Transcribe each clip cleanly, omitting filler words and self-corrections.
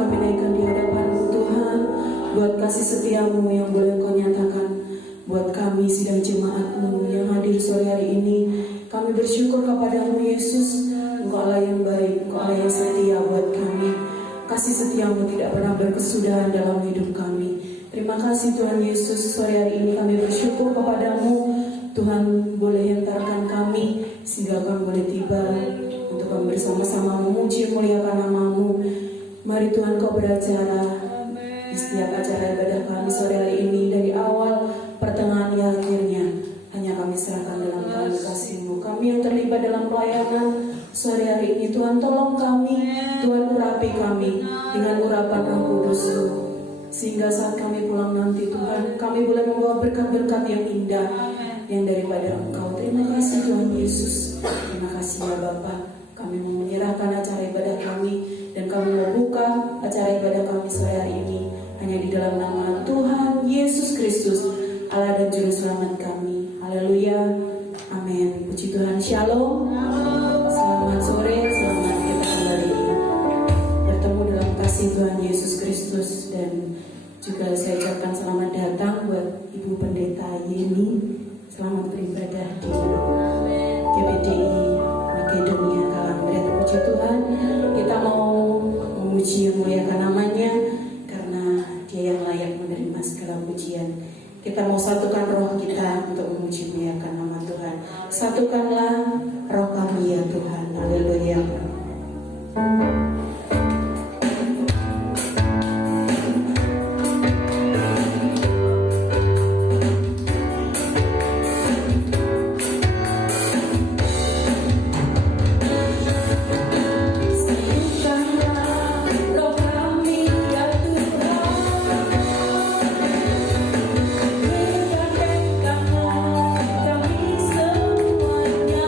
kami naikkan di hadapan-Mu Tuhan, buat kasih setia-Mu yang boleh Engkau nyatakan buat kami sidang jemaat-Mu yang hadir sore hari ini. Kami bersyukur kepada-Mu Yesus, Engkau Allah yang baik, Engkau Allah yang setia buat kami. Kasih setia-Mu tidak pernah berkesudahan dalam hidup kami. Terima kasih Tuhan Yesus, sore hari ini kami bersyukur kepada-Mu. Tuhan boleh hantarkan kami sehingga kami boleh tiba untuk kami bersama-sama memuji muliakan nama-Mu. Mari Tuhan Kau beracara di setiap acara ibadah kami sore hari ini, dari awal, pertengahan, hingga akhirnya. Hanya kami serahkan dalam tangan kasih-Mu. Kami yang terlibat dalam pelayanan sore hari ini, Tuhan tolong kami, Tuhan urapi kami dengan urapan Roh Kudus-Mu, sehingga saat kami pulang nanti Tuhan, kami boleh membawa berkat-berkat yang indah yang daripada Engkau. Terima kasih Tuhan Yesus. Terima kasih ya Bapa. Kami mau menyerahkan acara ibadah kami, dan kami mau buka acara ibadah kami sore hari ini hanya di dalam nama Tuhan Yesus Kristus, Allah dan Juru Selamat kami. Haleluya. Amin. Puji Tuhan. Shalom. Selamat sore. Selamat kita kembali bertemu dalam kasih Tuhan Yesus Kristus. Dan juga saya ucapkan selamat datang buat Ibu Pendeta Yeni. Selamat beribadah di GBDI Makedonia Kalambret. Puji Tuhan. Kita mau memuji memuliakan namanya karena Dia yang layak menerima segala pujian. Kita mau satukan roh kita untuk memuji memuliakan nama Tuhan. Satukanlah roh kami ya Tuhan. Haleluya. Kami semuanya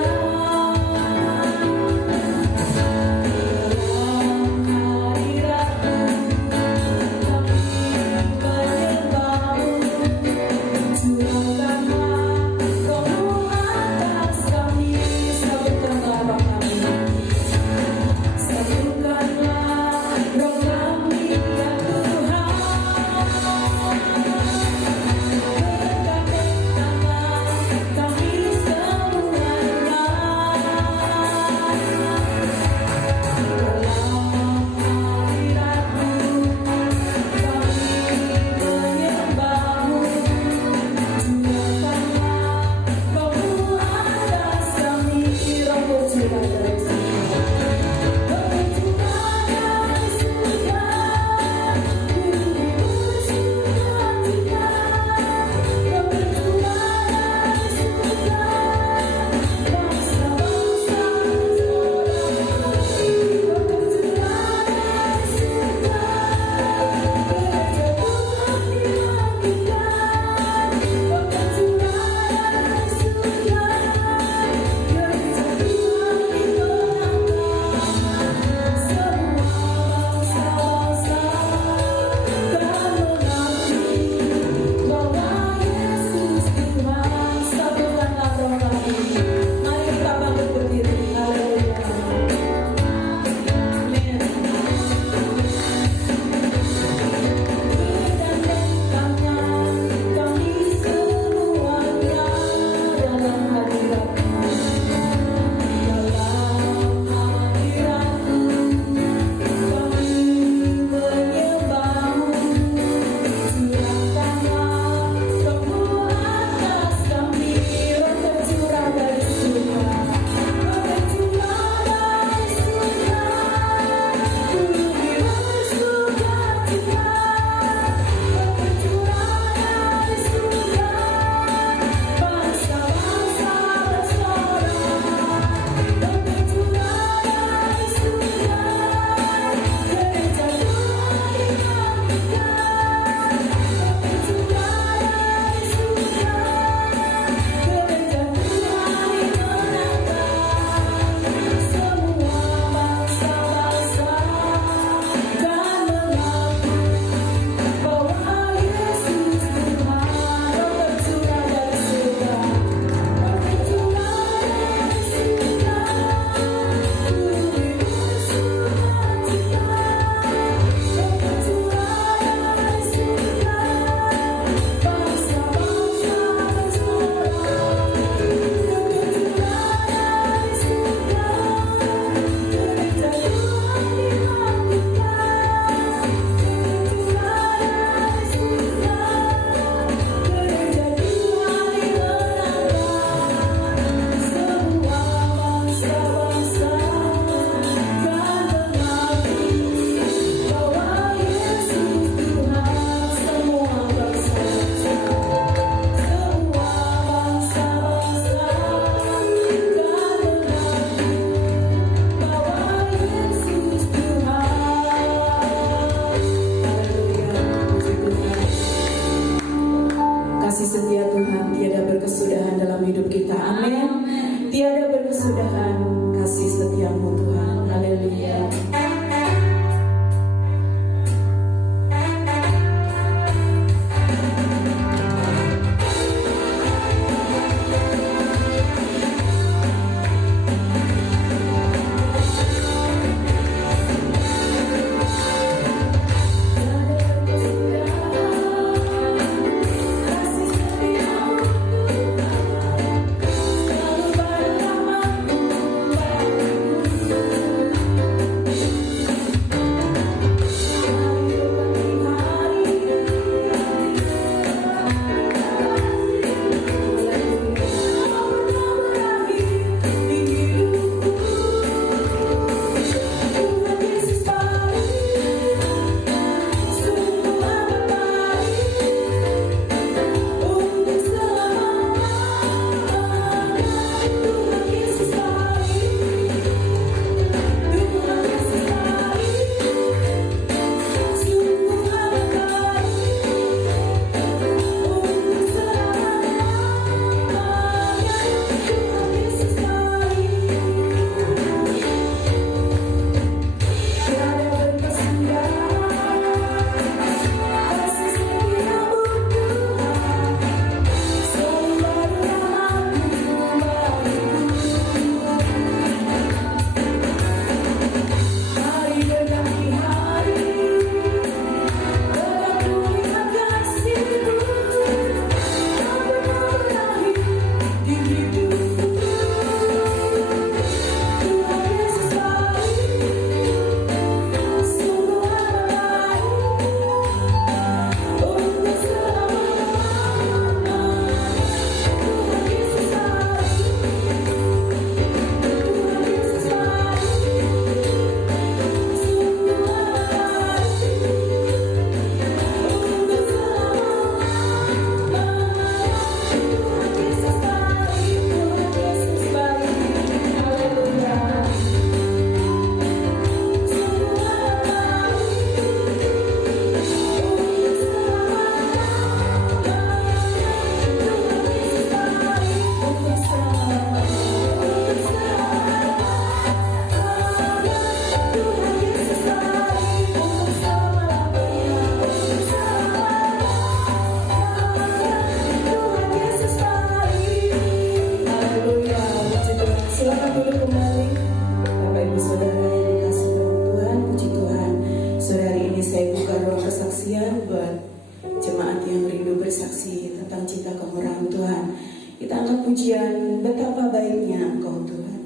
saya buka ruang kesaksian buat jemaat yang rindu bersaksi tentang cinta kemurahan Tuhan. Kita angkat pujian, betapa baiknya Engkau Tuhan.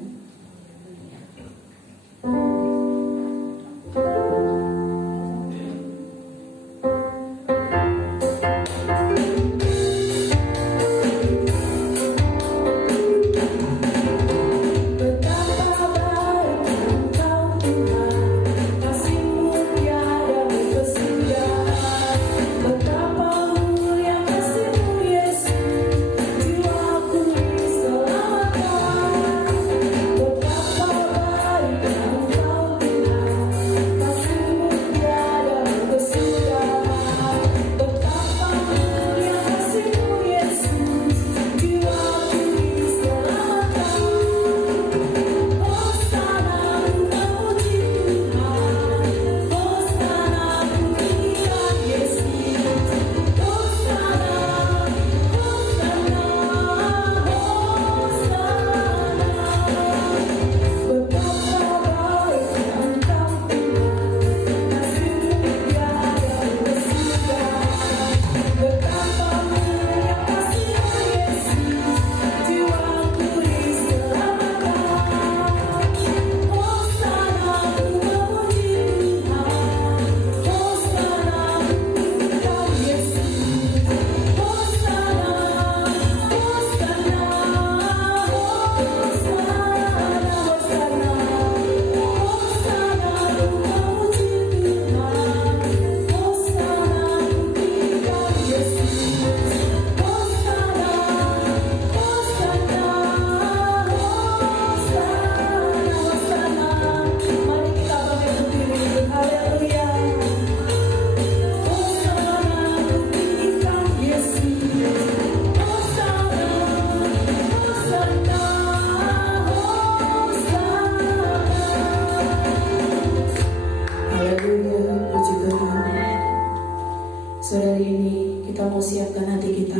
Sore ini kita mau siapkan hati kita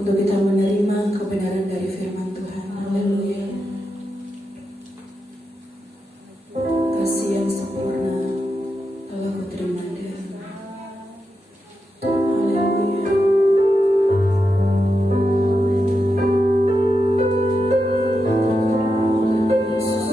untuk kita menerima kebenaran dari firman Tuhan. Haleluya. Kasih yang sempurna telah ku terima darimu. Haleluya. Haleluya Yesus.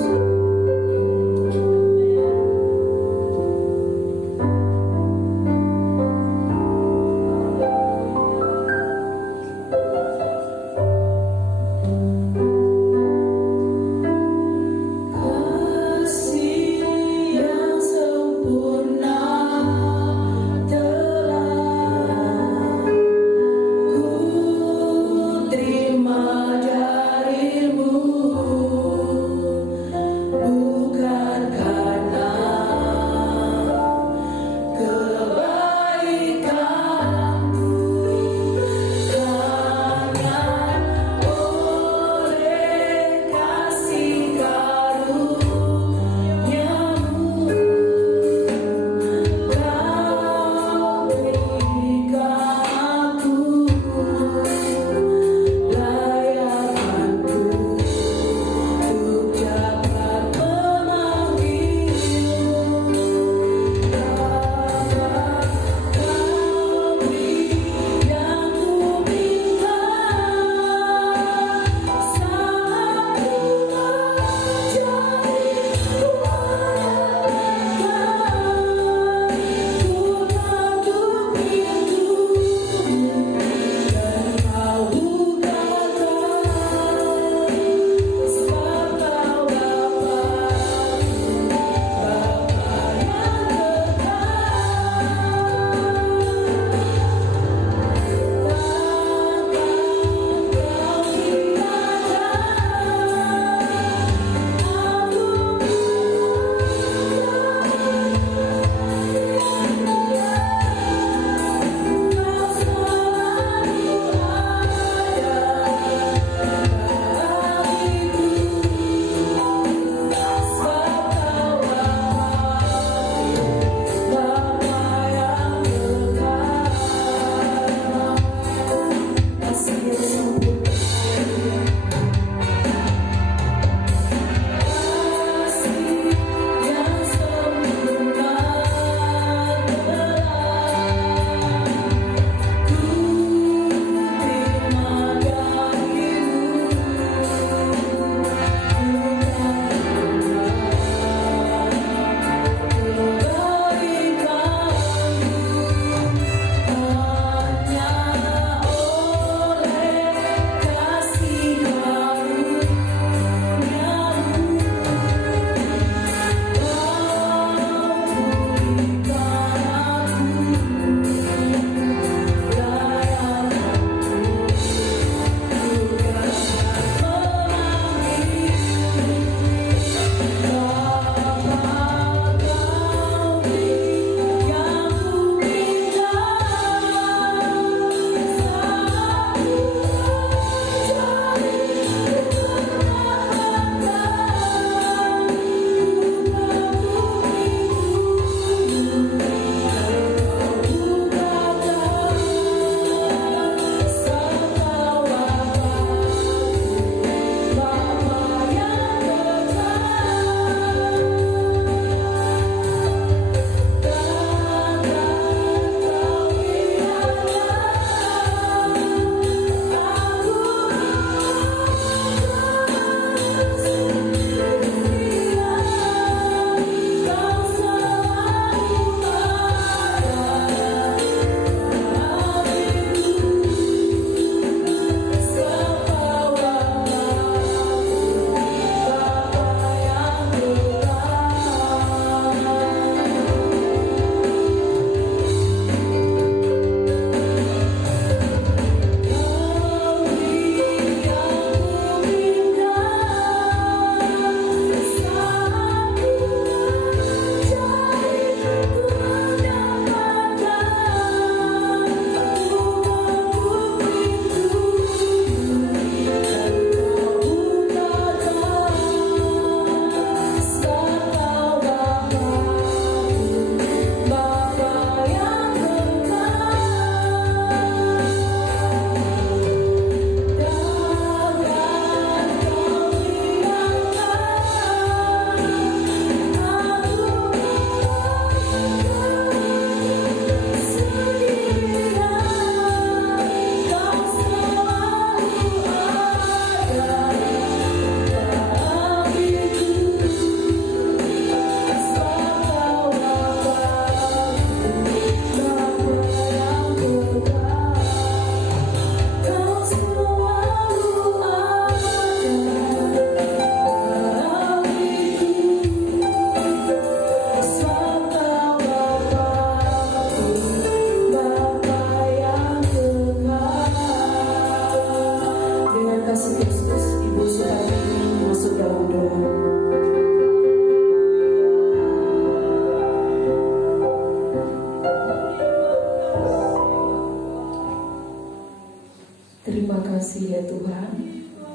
kasih ya Tuhan,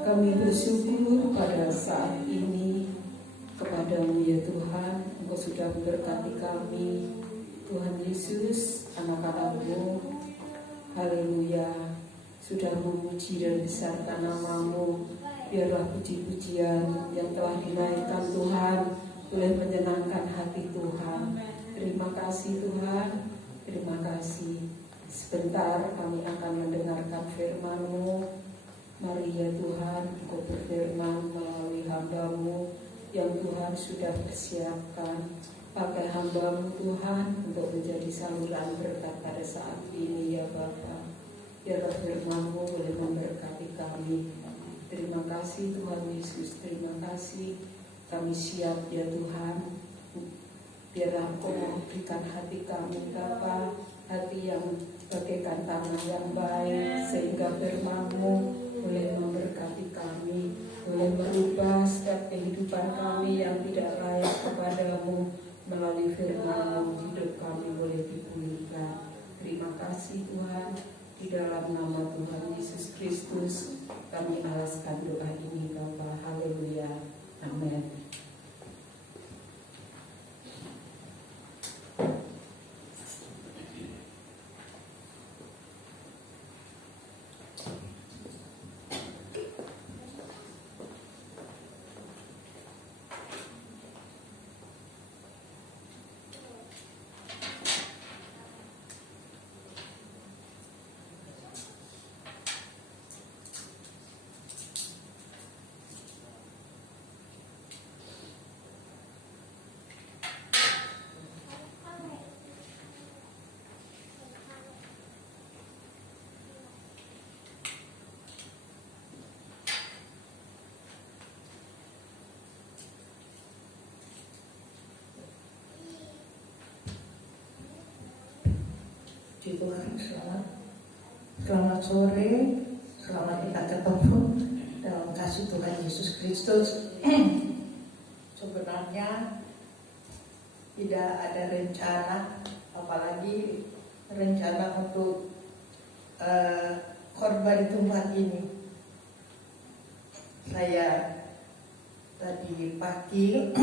kami bersyukur pada saat ini kepada-Mu ya Tuhan. Engkau sudah memberkati kami, Tuhan Yesus, anak-anak-Mu. Haleluya, sudah memuji dan besarkan nama-Mu. Biarlah puji-pujian yang telah dinaikkan Tuhan boleh menyenangkan hati Tuhan. Terima kasih Tuhan, terima kasih. Sebentar kami akan mendengarkan firman-Mu. Mari ya Tuhan, Engkau berfirman melalui hamba-Mu yang Tuhan sudah persiapkan. Pakai hamba-Mu Tuhan untuk menjadi saluran berkat pada saat ini ya Bapa. Biarlah firman-Mu boleh memberkati kami. Terima kasih Tuhan Yesus, terima kasih. Kami siap ya Tuhan. Biarlah Engkau memberikan hati kami Bapa, hati yang bagaikan tanah yang baik, sehingga firman-Mu boleh memberkati kami, boleh merubah setiap kehidupan kami yang tidak layak kepada-Mu. Melalui firman-Mu hidup kami boleh dipulihkan. Terima kasih Tuhan. Di dalam nama Tuhan Yesus Kristus kami alaskan doa ini Bapa. Haleluya. Amin. Puji Tuhan, selamat sore, selamat kita ketemu dalam kasih Tuhan Yesus Kristus. Sebenarnya tidak ada rencana, apalagi rencana untuk korban di tempat ini. Saya tadi pagi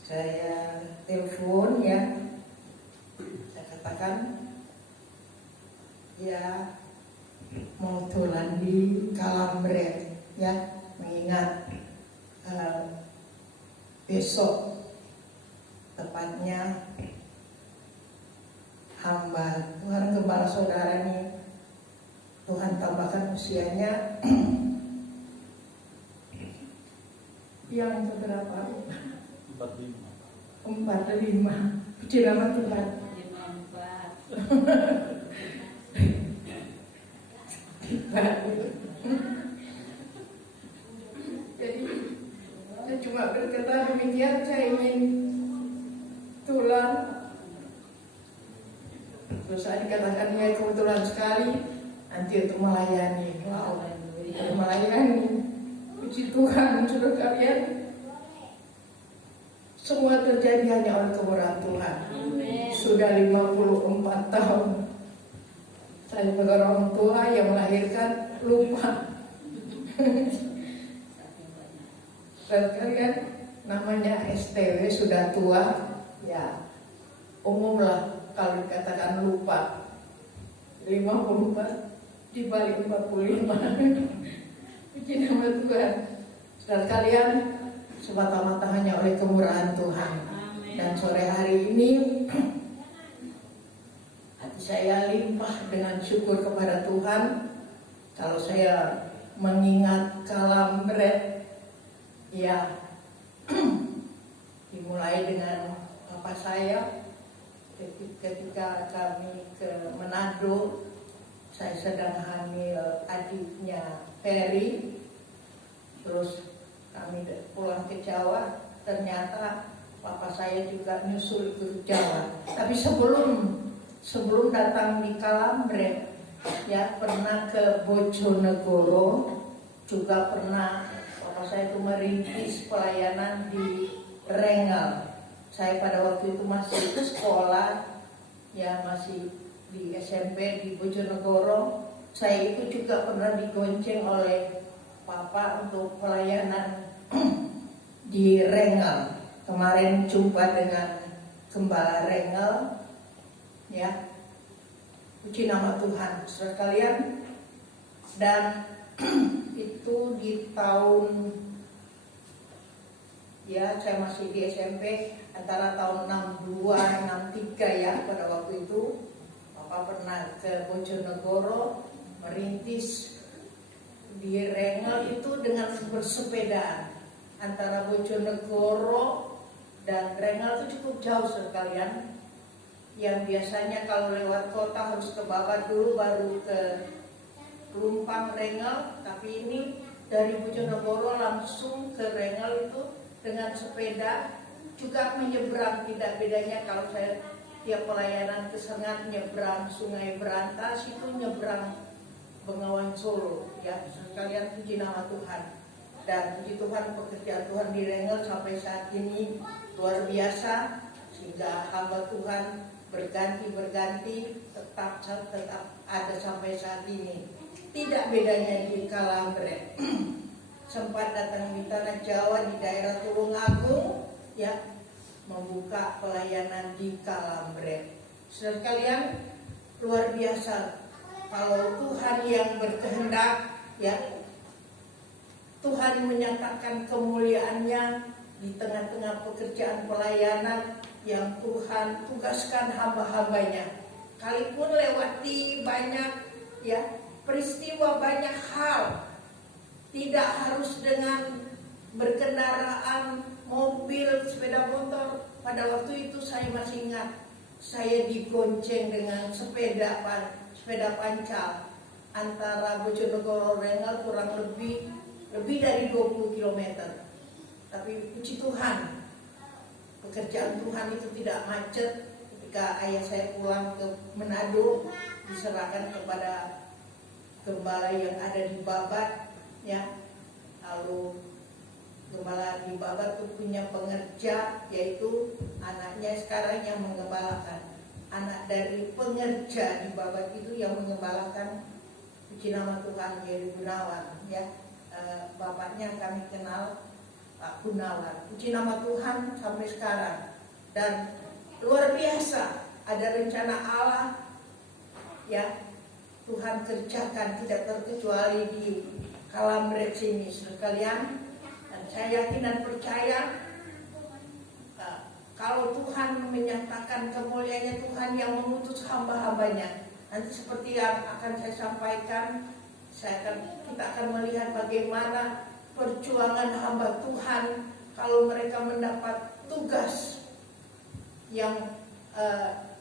saya telepon ya, katakan ya mau tulan di Kalambre ya, mengingat besok tepatnya hamba Tuhan Gembala Saudara ini Tuhan tambahkan usianya yang keberapa? 45. Puji nama Tuhan. Jadi saya cuma berkata demikian, saya ingin tulang. Terus saya dikatakan ya kebetulan sekali nanti untuk melayani. Wow, melayani. Puji Tuhan, saudara kalian. Semua terjadi hanya oleh kemurahan Tuhan. Sudah 54 tahun saya sebagai orang tua yang melahirkan lupa. Dan kalian namanya STW sudah tua, ya umumlah kalau dikatakan lupa. 54 dibalik 45. Puji nama Tuhan. Dan kalian semata-mata hanya oleh kemurahan Tuhan. Dan sore hari ini hati saya limpah dengan syukur kepada Tuhan. Kalau saya mengingat Kalambre, ya dimulai dengan bapak saya ketika kami ke Manado. Saya sedang hamil adiknya Ferry. Terus kami pulang ke Jawa, ternyata papa saya juga nyusul ke Jawa. Tapi sebelum datang di Kalambre, ya pernah ke Bojonegoro, juga pernah papa saya itu merintis pelayanan di Rengal. Saya pada waktu itu masih ke sekolah, ya masih di SMP di Bojonegoro. saya itu juga pernah digonceng oleh Papa untuk pelayanan di Rengel. Kemarin jumpa dengan Gembala Rengel, ya. Puji nama Tuhan, saudara sekalian. Dan itu di tahun, ya saya masih di SMP, antara tahun 62 63 ya, pada waktu itu Papa pernah ke Bojonegoro merintis di Rengel itu dengan bersepeda antara Bojonegoro dan Rengel itu cukup jauh sekalian. Yang biasanya kalau lewat kota harus ke Babat dulu baru ke Lumpang Rengel, tapi ini dari Bojonegoro langsung ke Rengel itu dengan sepeda juga menyeberang. Tidak bedanya kalau saya tiap pelayanan ke Sengat nyebrang Sungai Berantas, itu nyebrang Bengawan Solo, ya. Sekalian puji nama Tuhan. Dan puji Tuhan, pekerjaan Tuhan di Rengel sampai saat ini luar biasa, sehingga hamba Tuhan berganti tetap ada sampai saat ini. Tidak bedanya di Kalambre. Sempat datang di tanah Jawa di daerah Tulungagung, ya, membuka pelayanan di Kalambre. Saudara sekalian, luar biasa. Kalau Tuhan yang berkehendak, ya, Tuhan menyatakan kemuliaannya di tengah-tengah pekerjaan pelayanan yang Tuhan tugaskan hamba-hambanya. Kalaupun lewati banyak, ya, peristiwa, banyak hal, tidak harus dengan berkendaraan mobil, sepeda motor. Pada waktu itu saya masih ingat, saya digonceng dengan sepeda pancal antara Bojonegoro Rengel kurang lebih dari 20 km. Tapi puji Tuhan, pekerjaan Tuhan itu tidak macet. Ketika ayah saya pulang ke Manado, diserahkan kepada gembala yang ada di Babat, ya. Lalu gembala di Babat itu punya pengerja, yaitu anaknya sekarang yang mengembalakan. Anak dari pengerja di Babat itu yang mengembalakan, puji nama Tuhan, Yeri Gunawan, ya. Bapaknya kami kenal, Pak Gunawan. Puji nama Tuhan sampai sekarang. Dan luar biasa, ada rencana Allah, ya, Tuhan kerjakan, tidak terkecuali di Kalambre sini sekalian. Dan saya yakin dan percaya, kalau Tuhan menyatakan kemuliaannya, Tuhan yang mengutus hamba-hambanya. Nanti seperti yang akan saya sampaikan, kita akan melihat bagaimana perjuangan hamba Tuhan kalau mereka mendapat tugas yang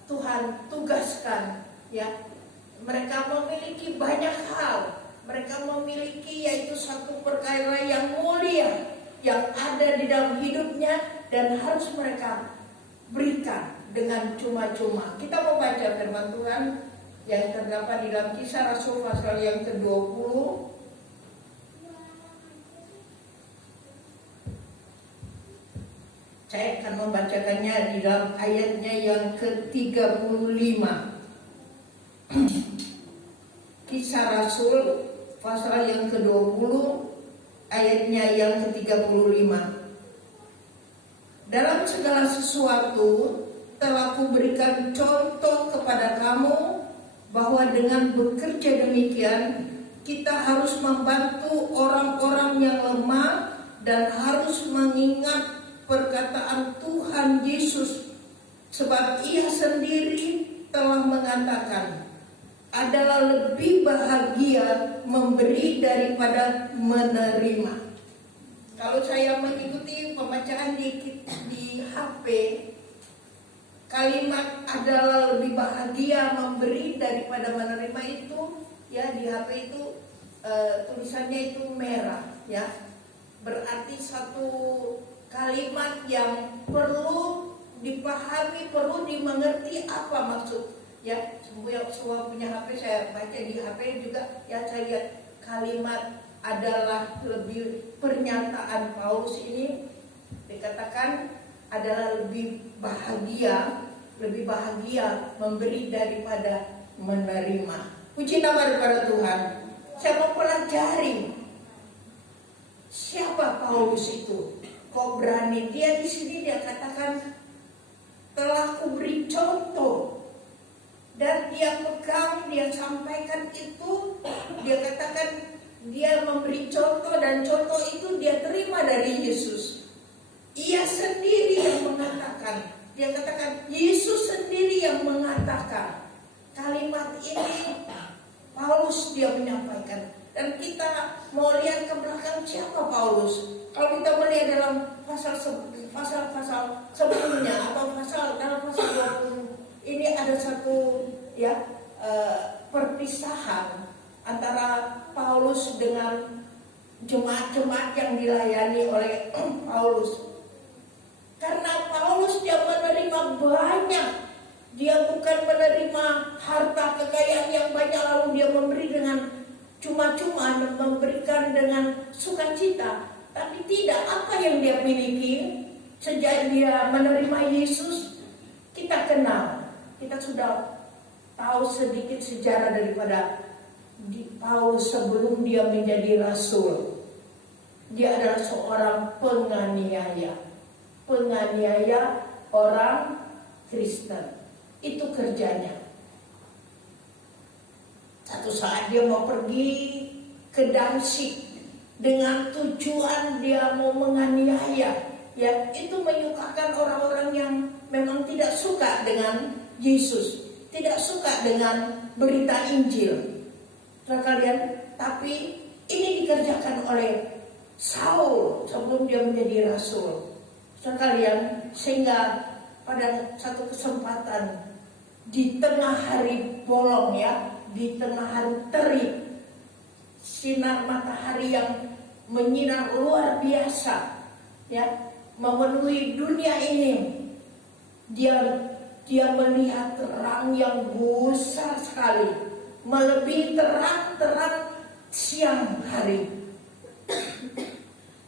Tuhan tugaskan, ya. Mereka memiliki banyak hal. Mereka memiliki yaitu satu perkara yang mulia yang ada di dalam hidupnya dan harus mereka berikan dengan cuma-cuma. Kita mau baca firman Tuhan yang terdapat di dalam Kisah Rasul pasal yang ke-20. Saya akan membacakannya di dalam ayatnya yang ke-35. Kisah Rasul pasal yang ke-20 ayatnya yang ke-35. Dalam segala sesuatu telah kuberikan contoh kepada kamu bahwa dengan bekerja demikian kita harus membantu orang-orang yang lemah dan harus mengingat perkataan Tuhan Yesus, sebab Ia sendiri telah mengatakan, adalah lebih bahagia memberi daripada menerima. Kalau saya mengikuti pembacaan di HP, kalimat adalah lebih bahagia memberi daripada menerima itu, ya, di HP itu tulisannya itu merah, ya. Berarti satu kalimat yang perlu dipahami, perlu dimengerti apa maksud, ya. Semua punya HP, saya baca di HP juga, ya, saya lihat kalimat adalah lebih, pernyataan Paulus ini dikatakan adalah lebih bahagia memberi daripada menerima. Puji nama daripada Tuhan. Saya mempelajari siapa Paulus itu. Kok berani dia di sini, dia katakan telah kuberi contoh, dan dia pegang, dia sampaikan itu, dia katakan dia memberi contoh, dan contoh itu dia terima dari Yesus. Ia sendiri yang mengatakan, dia katakan Yesus sendiri yang mengatakan kalimat ini. Paulus dia menyampaikan, dan kita mau lihat ke belakang siapa Paulus. Kalau kita melihat dalam pasal sebelumnya atau dalam pasal 20 ini ada satu perpisahan antara Paulus dengan jemaat-jemaat yang dilayani oleh Paulus. Karena Paulus dia menerima banyak. Dia bukan menerima harta kekayaan yang banyak lalu dia memberi dengan cuma-cuma dan memberikan dengan sukacita. Tapi tidak, apa yang dia miliki sejak dia menerima Yesus, kita kenal. Kita sudah tahu sedikit sejarah daripada Paulus sebelum dia menjadi rasul. Dia adalah seorang penganiaya orang Kristen. Itu kerjanya. Satu saat dia mau pergi ke Damsyik dengan tujuan dia mau menganiaya, ya, itu menyukakan orang-orang yang memang tidak suka dengan Yesus, tidak suka dengan berita Injil. Kalian, tapi ini dikerjakan oleh Saul sebelum dia menjadi rasul. Kalian, sehingga pada satu kesempatan di tengah hari bolong, ya, di tengah hari terik, sinar matahari yang menyinar luar biasa, ya, memenuhi dunia ini, dia melihat terang yang besar sekali, melebihi terang siang hari,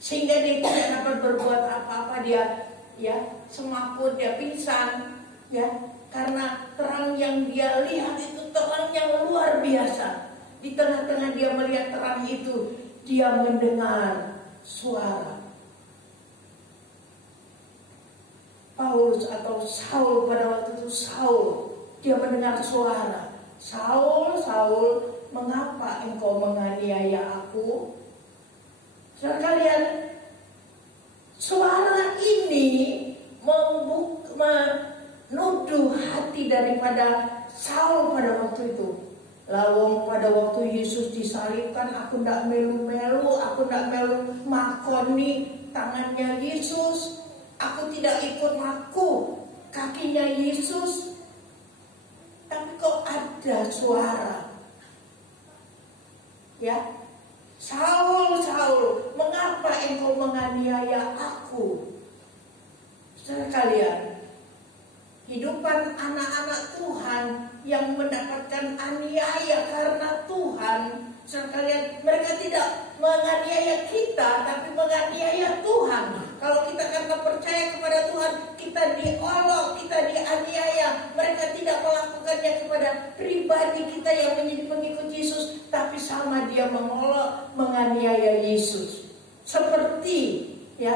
sehingga dia tidak dapat berbuat apa-apa. Dia, ya, semaput, dia pingsan, ya, karena terang yang dia lihat itu terang yang luar biasa. Di tengah-tengah dia melihat terang itu, dia mendengar suara. Paulus atau Saul pada waktu itu, Saul, dia mendengar suara. Saul, Saul, mengapa engkau menganiaya aku? Saudara kalian, suara ini menuduh hati daripada Saul pada waktu itu. Lalu pada waktu Yesus disalibkan, aku tidak melu-melu, aku tidak melu makoni tangannya Yesus, aku tidak ikut maku kakinya Yesus. Tapi kok ada suara, ya, Saul, Saul, mengapa engkau menganiaya aku? Saudara kalian, hidupan anak-anak Tuhan yang mendapatkan aniaya karena Tuhan, saudara kalian, mereka tidak menganiaya kita, tapi menganiaya Tuhan. Kalau kita karena percaya kepada Tuhan, kita diolok, kita dianiaya. Mereka tidak melakukannya kepada pribadi kita yang menjadi pengikut Yesus, tapi sama dia mengolok, menganiaya Yesus. Seperti, ya,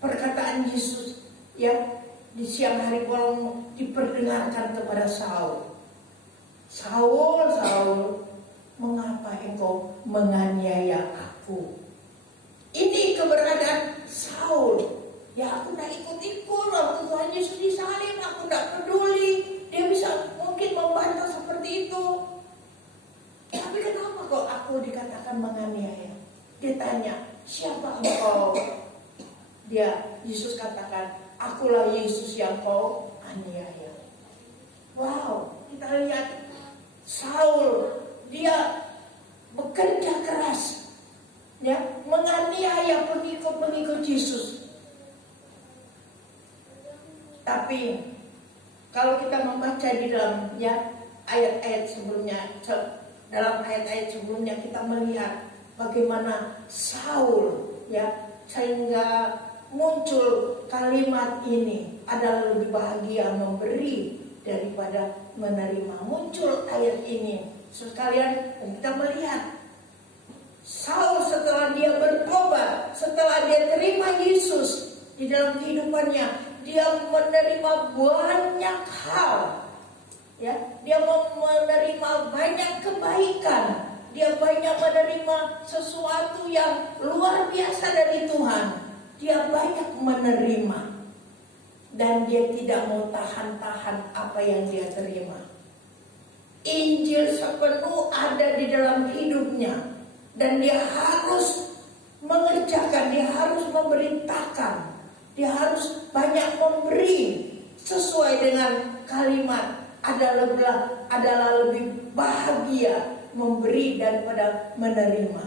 perkataan Yesus, ya, di siang hari bolong diperdengarkan kepada Saul. Saul, Saul, mengapa engkau menganiaya aku? Ini keberadaan Saul. Ya, aku tidak ikut-ikut waktu Tuhan Yesus disalib, aku tidak peduli. Dia bisa mungkin membantah seperti itu. Tapi kenapa kok aku dikatakan menganiaya? Dia tanya, siapa engkau? Yesus katakan, akulah Yesus yang kau aniaya. Wow, kita lihat Saul, dia bekerja keras, ya, menganiaya pengikut Yesus. Tapi kalau kita membaca di dalam, ya, ayat-ayat sebelumnya, dalam ayat-ayat sebelumnya kita melihat bagaimana Saul, ya, sehingga muncul kalimat ini, adalah lebih bahagia memberi daripada menerima. Muncul ayat ini, sekalian, kita melihat Saul setelah dia bertobat, setelah dia terima Yesus di dalam kehidupannya, dia menerima banyak hal. Ya, dia menerima banyak kebaikan. Dia banyak menerima sesuatu yang luar biasa dari Tuhan. Dia banyak menerima. Dan dia tidak mau tahan-tahan apa yang dia terima. Injil sepenuh ada di dalam hidupnya. Dan dia harus mengerjakan, dia harus memberitakan. Dia harus banyak memberi sesuai dengan kalimat adalah lebih bahagia memberi daripada menerima.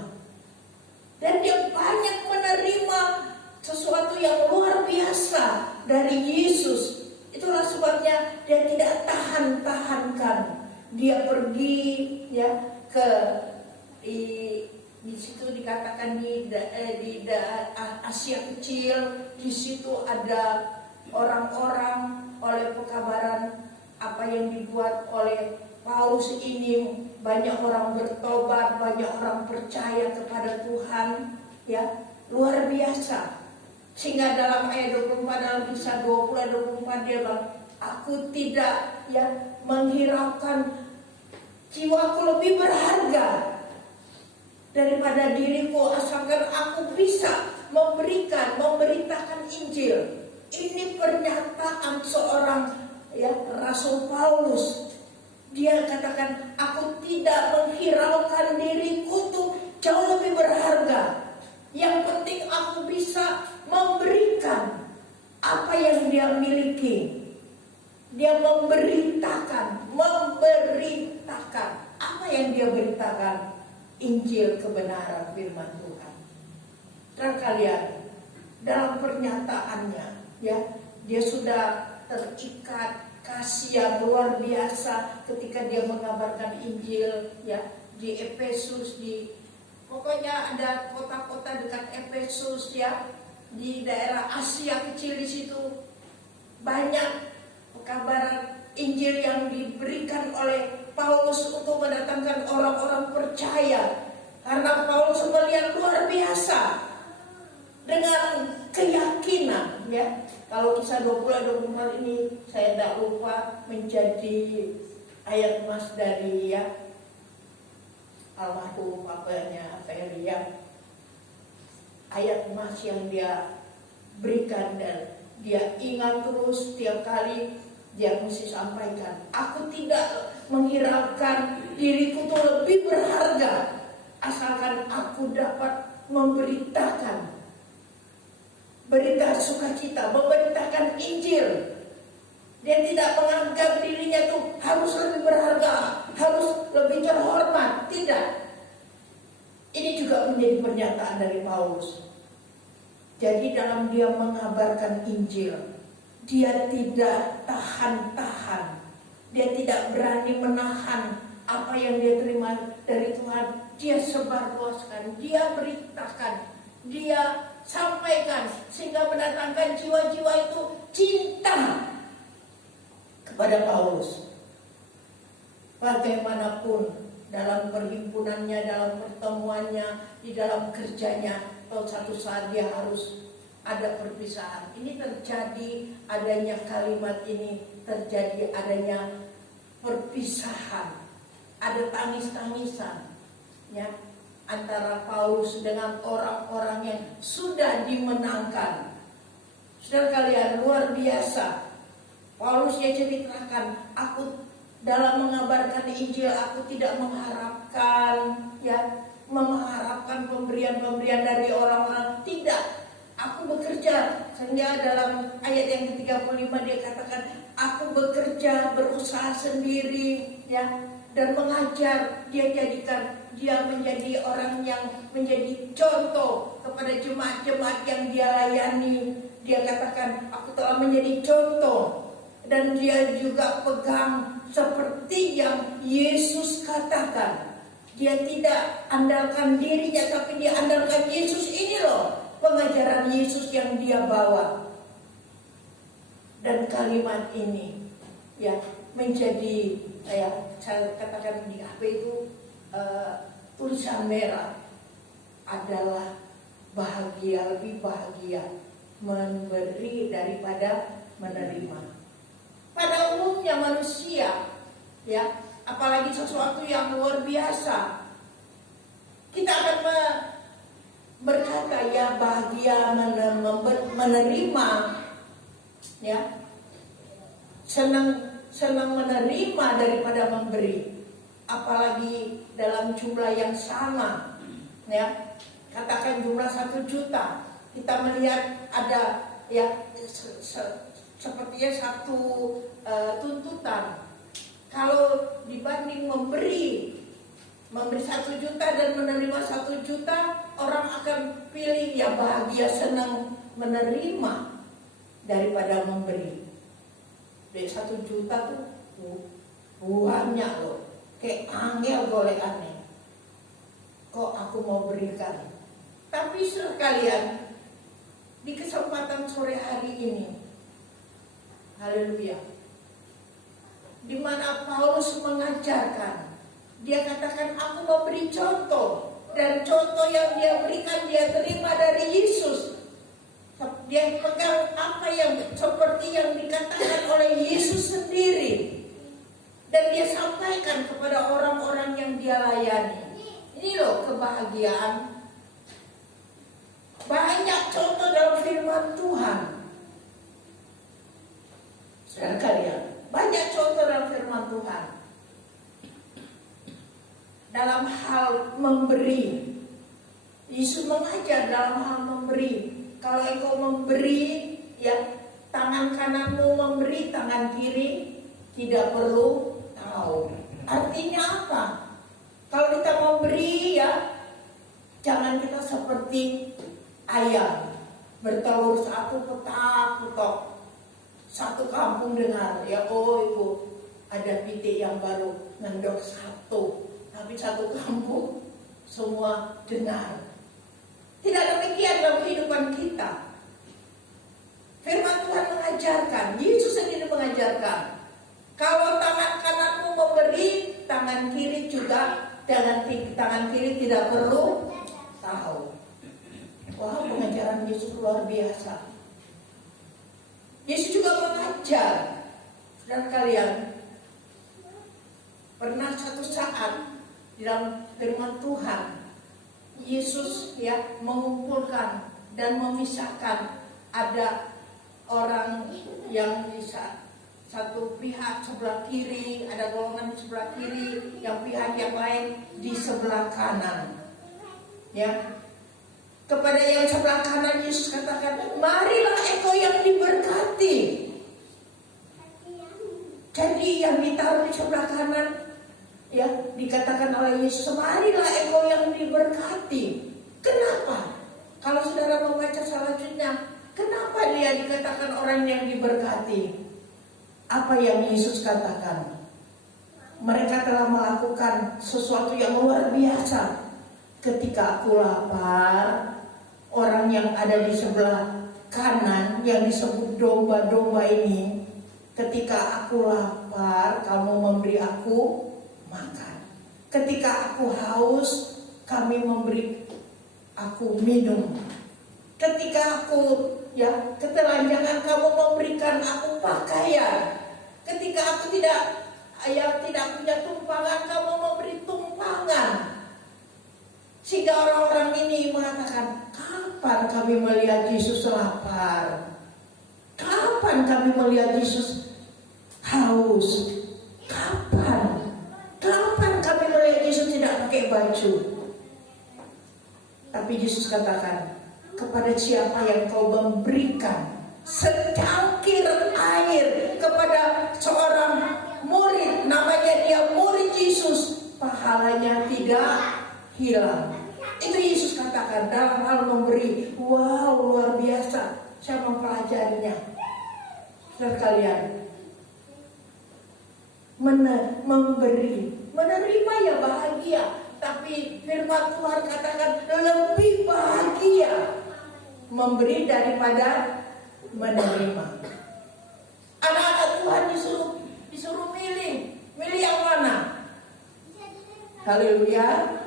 Dan dia banyak menerima sesuatu yang luar biasa dari Yesus. Itulah sebabnya dia tidak tahan-tahankan. Dia pergi ya ke di situ dikatakan di Asia Kecil, di situ ada orang-orang oleh pekabaran apa yang dibuat oleh Paulus ini, banyak orang bertobat, banyak orang percaya kepada Tuhan, ya, luar biasa. Sehingga dalam ayat 24, dalam kisah 20 ayat 24 dia bilang, aku tidak ya menghiraukan jiwaku lebih berharga daripada diriku, asalkan aku bisa memberitakan Injil. Ini pernyataan seorang ya Rasul Paulus. Dia katakan, aku tidak menghiraukan diriku tuh jauh lebih berharga. Yang penting aku bisa memberikan apa yang dia miliki. Dia memberitakan apa yang dia beritakan, Injil kebenaran firman Tuhan. Dan kalian dalam pernyataannya ya, dia sudah terikat kasih yang luar biasa ketika dia mengabarkan Injil ya di Efesus, pokoknya ada kota-kota dekat Efesus ya, di daerah Asia Kecil. Di situ banyak kabaran Injil yang diberikan oleh Paulus untuk mendatangkan orang-orang percaya, karena Paulus melihat luar biasa dengan keyakinan ya. Kalau kisah 20-24 ini saya tidak lupa menjadi ayat emas dari ya almarhum papanya Ferry, ya. Ayat emas yang dia berikan dan dia ingat terus setiap kali dia mesti sampaikan. Aku tidak menghiraukan diriku itu lebih berharga asalkan aku dapat memberitakan berita sukacita, memberitakan Injil. Dia tidak menganggap dirinya itu harus lebih berharga, harus lebih terhormat. Tidak. Ini juga menjadi pernyataan dari Paulus. Jadi dalam dia mengabarkan Injil, dia tidak tahan-tahan. Dia tidak berani menahan apa yang dia terima dari Tuhan. Dia sebarluaskan, dia beritakan, dia sampaikan, sehingga mendatangkan jiwa-jiwa itu cinta kepada Paulus. Bagaimanapun dalam perhimpunannya, dalam pertemuannya, di dalam kerjanya, atau satu saat dia harus ada perpisahan. Ini terjadi adanya kalimat ini, terjadi adanya perpisahan, ada tangis-tangisan ya antara Paulus dengan orang-orang yang sudah dimenangkan. Saudara kalian, luar biasa. Paulus ya ceritakan, aku dalam mengabarkan Injil, aku tidak mengharapkan pemberian-pemberian dari orang-orang. Tidak. Aku bekerja. Sehingga dalam ayat yang ke-35 dia katakan, aku bekerja, berusaha sendiri ya, dan mengajar. Dia jadikan dia menjadi orang yang menjadi contoh kepada jemaat-jemaat yang dia layani. Dia katakan, aku telah menjadi contoh. Dan dia juga pegang seperti yang Yesus katakan. Dia tidak andalkan dirinya, tapi dia andalkan Yesus. Ini loh pengajaran Yesus yang dia bawa. Dan kalimat ini ya menjadi saya katakan di HP itu tulisan merah adalah bahagia, lebih bahagia memberi daripada menerima. Pada umumnya manusia, ya, apalagi sesuatu yang luar biasa, kita akan berkata ya bahagia menerima, ya, senang menerima daripada memberi, apalagi dalam jumlah yang sama, ya, katakan jumlah 1 juta, kita melihat ada ya sepertinya satu tuntutan. Kalau dibanding memberi 1 juta dan menerima 1 juta, orang akan pilih ya bahagia senang menerima daripada memberi. Dari 1 juta tuh banyak loh, kayak angel golek aneh. Kok aku mau berikan? Tapi sekalian, di kesempatan sore hari ini, haleluya, di mana Paulus mengajarkan, dia katakan aku mau beri contoh, dan contoh yang dia berikan dia terima dari Yesus. Dia pegang apa yang seperti yang dikatakan oleh Yesus sendiri, dan dia sampaikan kepada orang-orang yang dia layani. Ini loh kebahagiaan. Banyak contoh dalam firman Tuhan. Saudara kalian, banyak contoh dalam firman Tuhan. Dalam hal memberi, Yesus mengajar dalam hal memberi. Kalau engkau memberi, ya, tangan kananmu memberi, tangan kiri tidak perlu tahu. Artinya apa? Kalau kita memberi, ya, jangan kita seperti ayam bertelur satu petak. Satu kampung dengar, ya, oh itu ada pitik yang baru ngendok satu, tapi satu kampung semua dengar. Tidak demikian dalam kehidupan kita. Firman Tuhan mengajarkan, Yesus sendiri mengajarkan, kalau tangan kananmu memberi, tangan kiri juga, tangan kiri tidak perlu tahu. Wah, pengajaran Yesus luar biasa. Yesus juga mengajar, dan kalian pernah satu saat di dalam firman Tuhan, Yesus ya mengumpulkan dan memisahkan, ada orang yang bisa satu pihak sebelah kiri, ada golongan di sebelah kiri, yang pihak yang lain di sebelah kanan. Ya. Kepada yang sebelah kanan Yesus katakan, marilah engkau yang diberkati. Jadi yang ditaruh di sebelah kanan, ya, dikatakan oleh Yesus, marilah engkau yang diberkati. Kenapa? Kalau saudara membaca selanjutnya, kenapa dia dikatakan orang yang diberkati? Apa yang Yesus katakan? Mereka telah melakukan sesuatu yang luar biasa. Ketika aku lapar, orang yang ada di sebelah kanan yang disebut domba-domba ini, ketika aku lapar, kamu memberi aku makan. Ketika aku haus, kami memberi aku minum. Ketika aku ketelanjangan, kamu memberikan aku pakaian. Ketika aku tidak punya tumpangan, kamu memberi tumpangan. Sehingga orang-orang ini mengatakan, kapan kami melihat Yesus lapar? Kapan kami melihat Yesus haus? Kapan kami melihat Yesus tidak pakai baju? Tapi Yesus katakan, kepada siapa yang kau memberikan secangkir air kepada seorang murid, namanya dia murid Yesus, pahalanya tidak hilang. Itu Yesus katakan dalam hal memberi. Wow, luar biasa. Saya mempelajarinya. Dan kalian memberi, menerima ya bahagia, tapi firman Tuhan katakan lebih bahagia memberi daripada menerima. Anak-anak Tuhan disuruh milih Haleluya.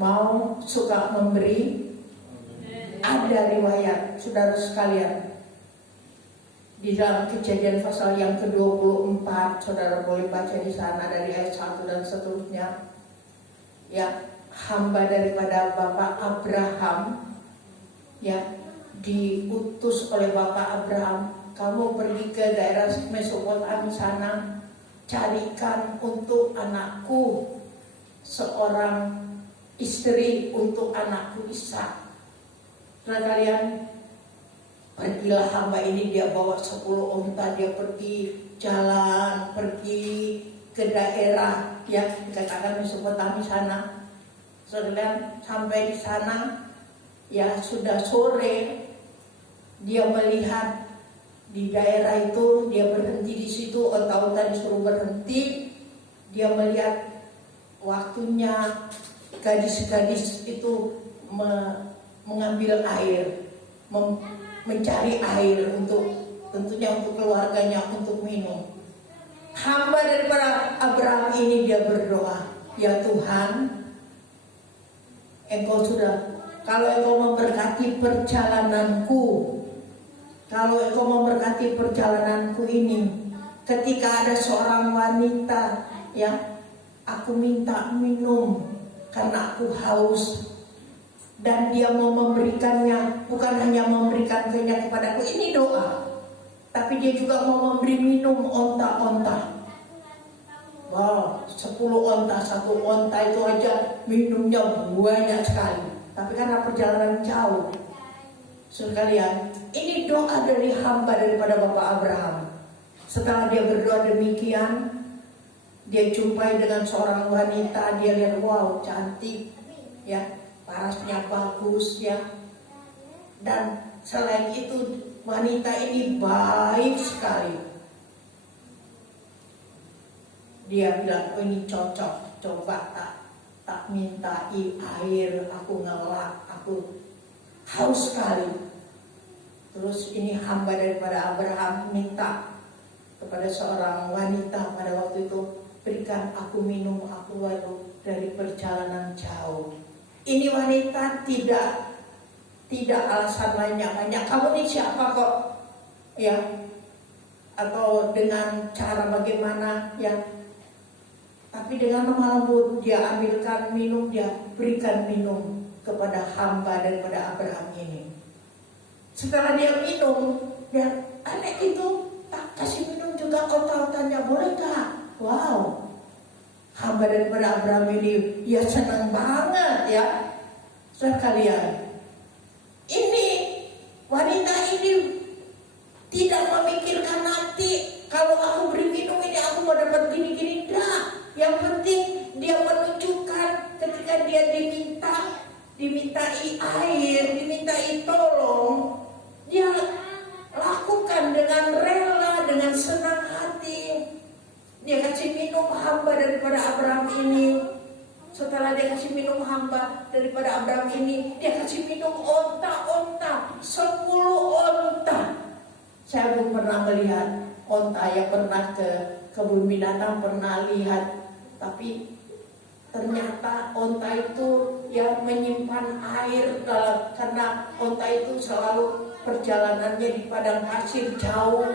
Mau suka memberi. Ada riwayat, saudara sekalian, di dalam Kejadian pasal yang ke-24, saudara boleh baca di sana dari ayat 1 dan seterusnya. Ya, hamba daripada Bapak Abraham, ya, diutus oleh Bapak Abraham, kamu pergi ke daerah Mesopotamia sana, carikan untuk anakku seorang istri untuk anakku Ishak. Saudara kalian, pergilah hamba ini, dia bawa 10 unta, dia pergi jalan, pergi ke daerah yang dikatakan Mesopotamia sana. Saudara, sampai di sana, ya sudah sore, dia melihat di daerah itu, dia berhenti di situ, unta-unta disuruh berhenti, dia melihat waktunya gadis-gadis itu mengambil air, mencari air untuk tentunya untuk keluarganya untuk minum. Hamba daripada Abraham ini dia berdoa, ya Tuhan, kalau Engkau memberkati perjalananku, kalau Engkau memberkati perjalananku ini, ketika ada seorang wanita yang aku minta minum karena aku haus, dan dia mau memberikannya, bukan hanya memberikannya kepadaku, ini doa, tapi dia juga mau memberi minum onta-onta. Wow, 10 onta, 1 onta itu aja minumnya banyak sekali. Tapi karena perjalanan jauh, sekalian, ini doa dari hamba daripada Bapak Abraham. Setelah dia berdoa demikian, dia jumpai dengan seorang wanita, dia lihat, wow, cantik, ya, parasnya bagus, ya. Dan selain itu wanita ini baik sekali. Dia bilang, oh ini cocok, coba tak minta air, aku ngelak, aku haus sekali. Terus ini hamba daripada Abraham minta kepada seorang wanita pada waktu itu, berikan aku minum, aku baru dari perjalanan jauh. Ini wanita tidak alasan lainnya banyak. Kamu ini siapa kok? Ya, atau dengan cara bagaimana? Ya, tapi dengan lemah lembut dia ambilkan minum, dia berikan minum kepada hamba daripada Abraham ini. Setelah dia minum, dia anak itu tak kasih minum juga onta-ontanya, bolehkah? Wow. Hamba daripada Abraham ini, ya senang banget, ya. Saudara kalian, ini wanita ini tidak memikirkan nanti kalau aku beri minum ini aku mau dapat gini-gini. Tidak. Yang penting dia menunjukkan ketika dia dimintai air, dimintai tolong, dia lakukan dengan rela, dengan senang hati. Dia kasih minum hamba daripada Abraham ini. Setelah dia kasih minum hamba daripada Abraham ini, dia kasih minum onta-onta, 10 onta. Saya belum pernah melihat onta, yang pernah ke kebun binatang pernah lihat, tapi ternyata onta itu ya menyimpan air, karena onta itu selalu perjalanannya di padang pasir jauh.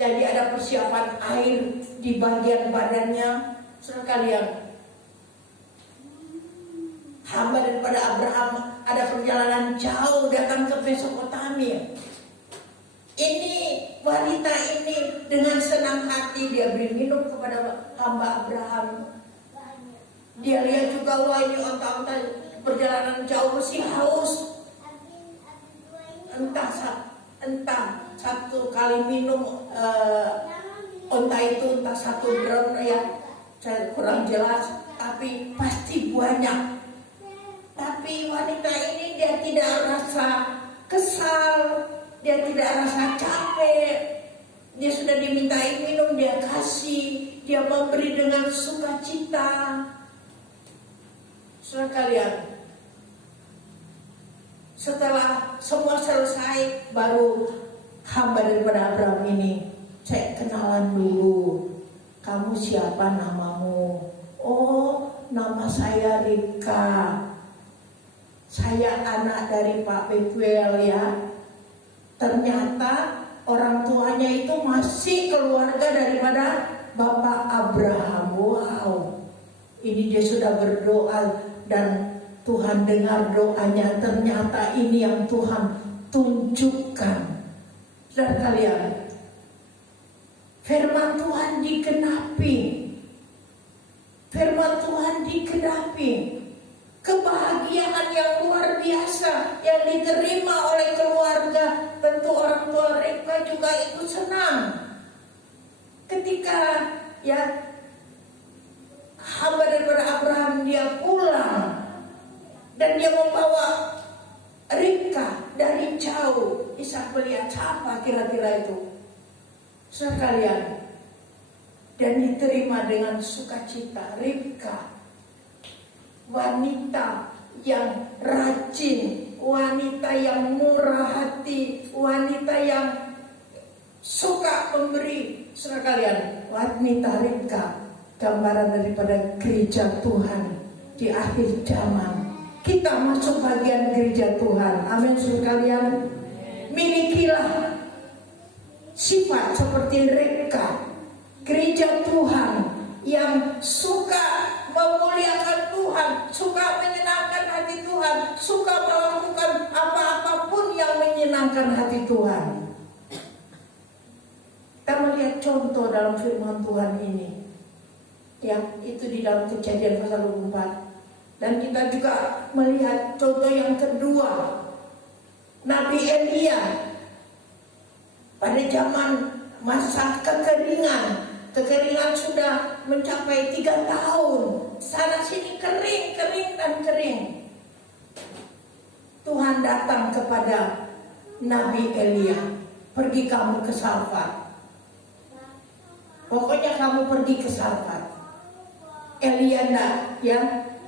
Jadi ada persiapan air di bagian badannya. Saudara kalian, hamba daripada Abraham ada perjalanan jauh datang ke Mesopotamia. Ini wanita ini dengan senang hati dia beri minum kepada hamba Abraham. Dia lihat juga, wah ini onta-onta perjalanan jauh mesti haus. Entah satu kali minum onta itu entah 1 drum, ya saya kurang jelas, tapi pasti banyak. Tapi wanita ini dia tidak rasa kesal, dia tidak rasa capek. Dia sudah dimintai minum, dia kasih, dia memberi dengan sukacita. Saudara kalian, setelah semua selesai, baru hamba daripada Abraham ini, saya kenalan dulu. Kamu siapa, namamu? Oh, nama saya Rika. Saya anak dari Pak Betuel ya. Ternyata orang tuanya itu masih keluarga daripada Bapak Abraham. Wow, ini dia sudah berdoa dan Tuhan dengar doanya. Ternyata ini yang Tuhan tunjukkan. Saudara kalian, firman Tuhan digenapi. Firman Tuhan digenapi. Kebahagiaan yang luar biasa yang diterima oleh keluarga. Tentu orang tua Ribka juga ikut senang ketika ya hamba daripada Abraham dia pulang dan dia membawa Ribka dari jauh. Ishak melihat siapa kira-kira itu, sekalian, dan diterima dengan sukacita. Ribka, wanita yang rajin, wanita yang murah hati, wanita yang suka memberi. Sekalian, wanita Ribka gambaran daripada gereja Tuhan di akhir zaman. Kita masuk bagian gereja Tuhan. Amin sekalian. Milikilah sifat seperti Ribka, gereja Tuhan yang suka memuliakan Tuhan, suka menyenangkan hati Tuhan, suka melakukan apa-apapun yang menyenangkan hati Tuhan. Kita melihat contoh dalam firman Tuhan ini, yang itu di dalam Kejadian pasal 24. Dan kita juga melihat contoh yang kedua, Nabi Elia pada zaman masa kekeringan. Kekeringan sudah mencapai 3 tahun. Sana sini kering dan kering. Tuhan datang kepada Nabi Elia. Pergi kamu ke Sarfat. Pokoknya kamu pergi ke Sarfat. Elia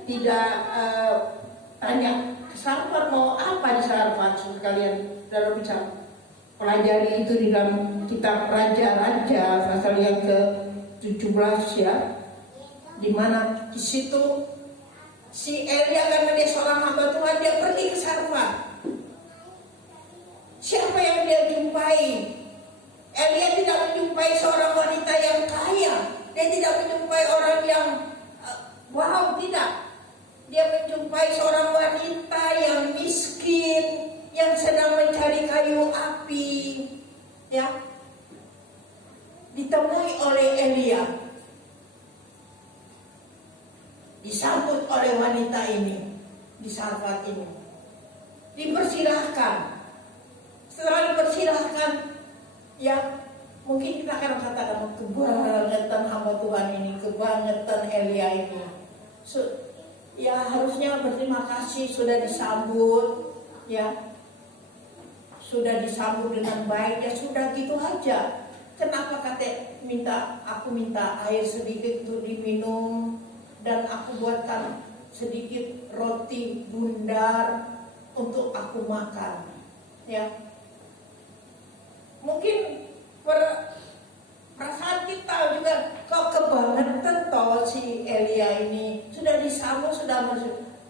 tidak tanya ke Sarfat mau apa di Sarfat. Kalian dalam bisa pelajari itu di dalam kitab Raja-Raja pasal yang ke-17 ya, di mana di situ si Elia karena dia seorang hamba Tuhan, dia pergi ke Sarfat. Siapa yang dia jumpai? Elia tidak menjumpai seorang wanita yang kaya. Dia tidak menjumpai orang yang wow, tidak. Dia menjumpai seorang wanita yang miskin, yang sedang mencari kayu api, ya, ditemui oleh Elia, disambut oleh wanita ini di Sarfat ini, dipersilahkan. Setelah dipersilahkan, ya, mungkin kita akan katakan kebangetan hamba Tuhan ini, kebangetan Elia ini. Ya harusnya berterima kasih sudah disambut, ya. Sudah disambut dengan baik, ya sudah gitu aja. Kenapa aku minta air sedikit untuk diminum, dan aku buatkan sedikit roti bundar untuk aku makan, ya. Mungkin perasaan kita juga kok kebangetan toh si Elia ini. Sudah disambut, sudah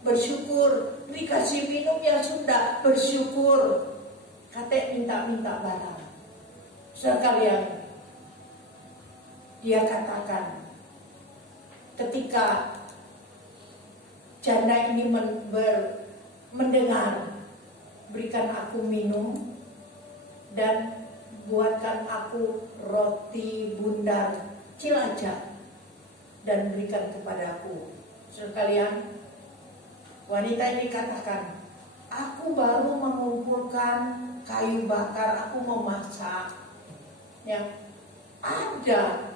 bersyukur, dikasih minum ya sudah bersyukur. Minta barang. Sekalian, dia katakan ketika janda ini mendengar, berikan aku minum dan buatkan aku roti bundar Cilacap dan berikan kepadaku. Sekalian, wanita ini katakan, aku baru mengumpulkan kayu bakar, aku mau masak. Ya, ada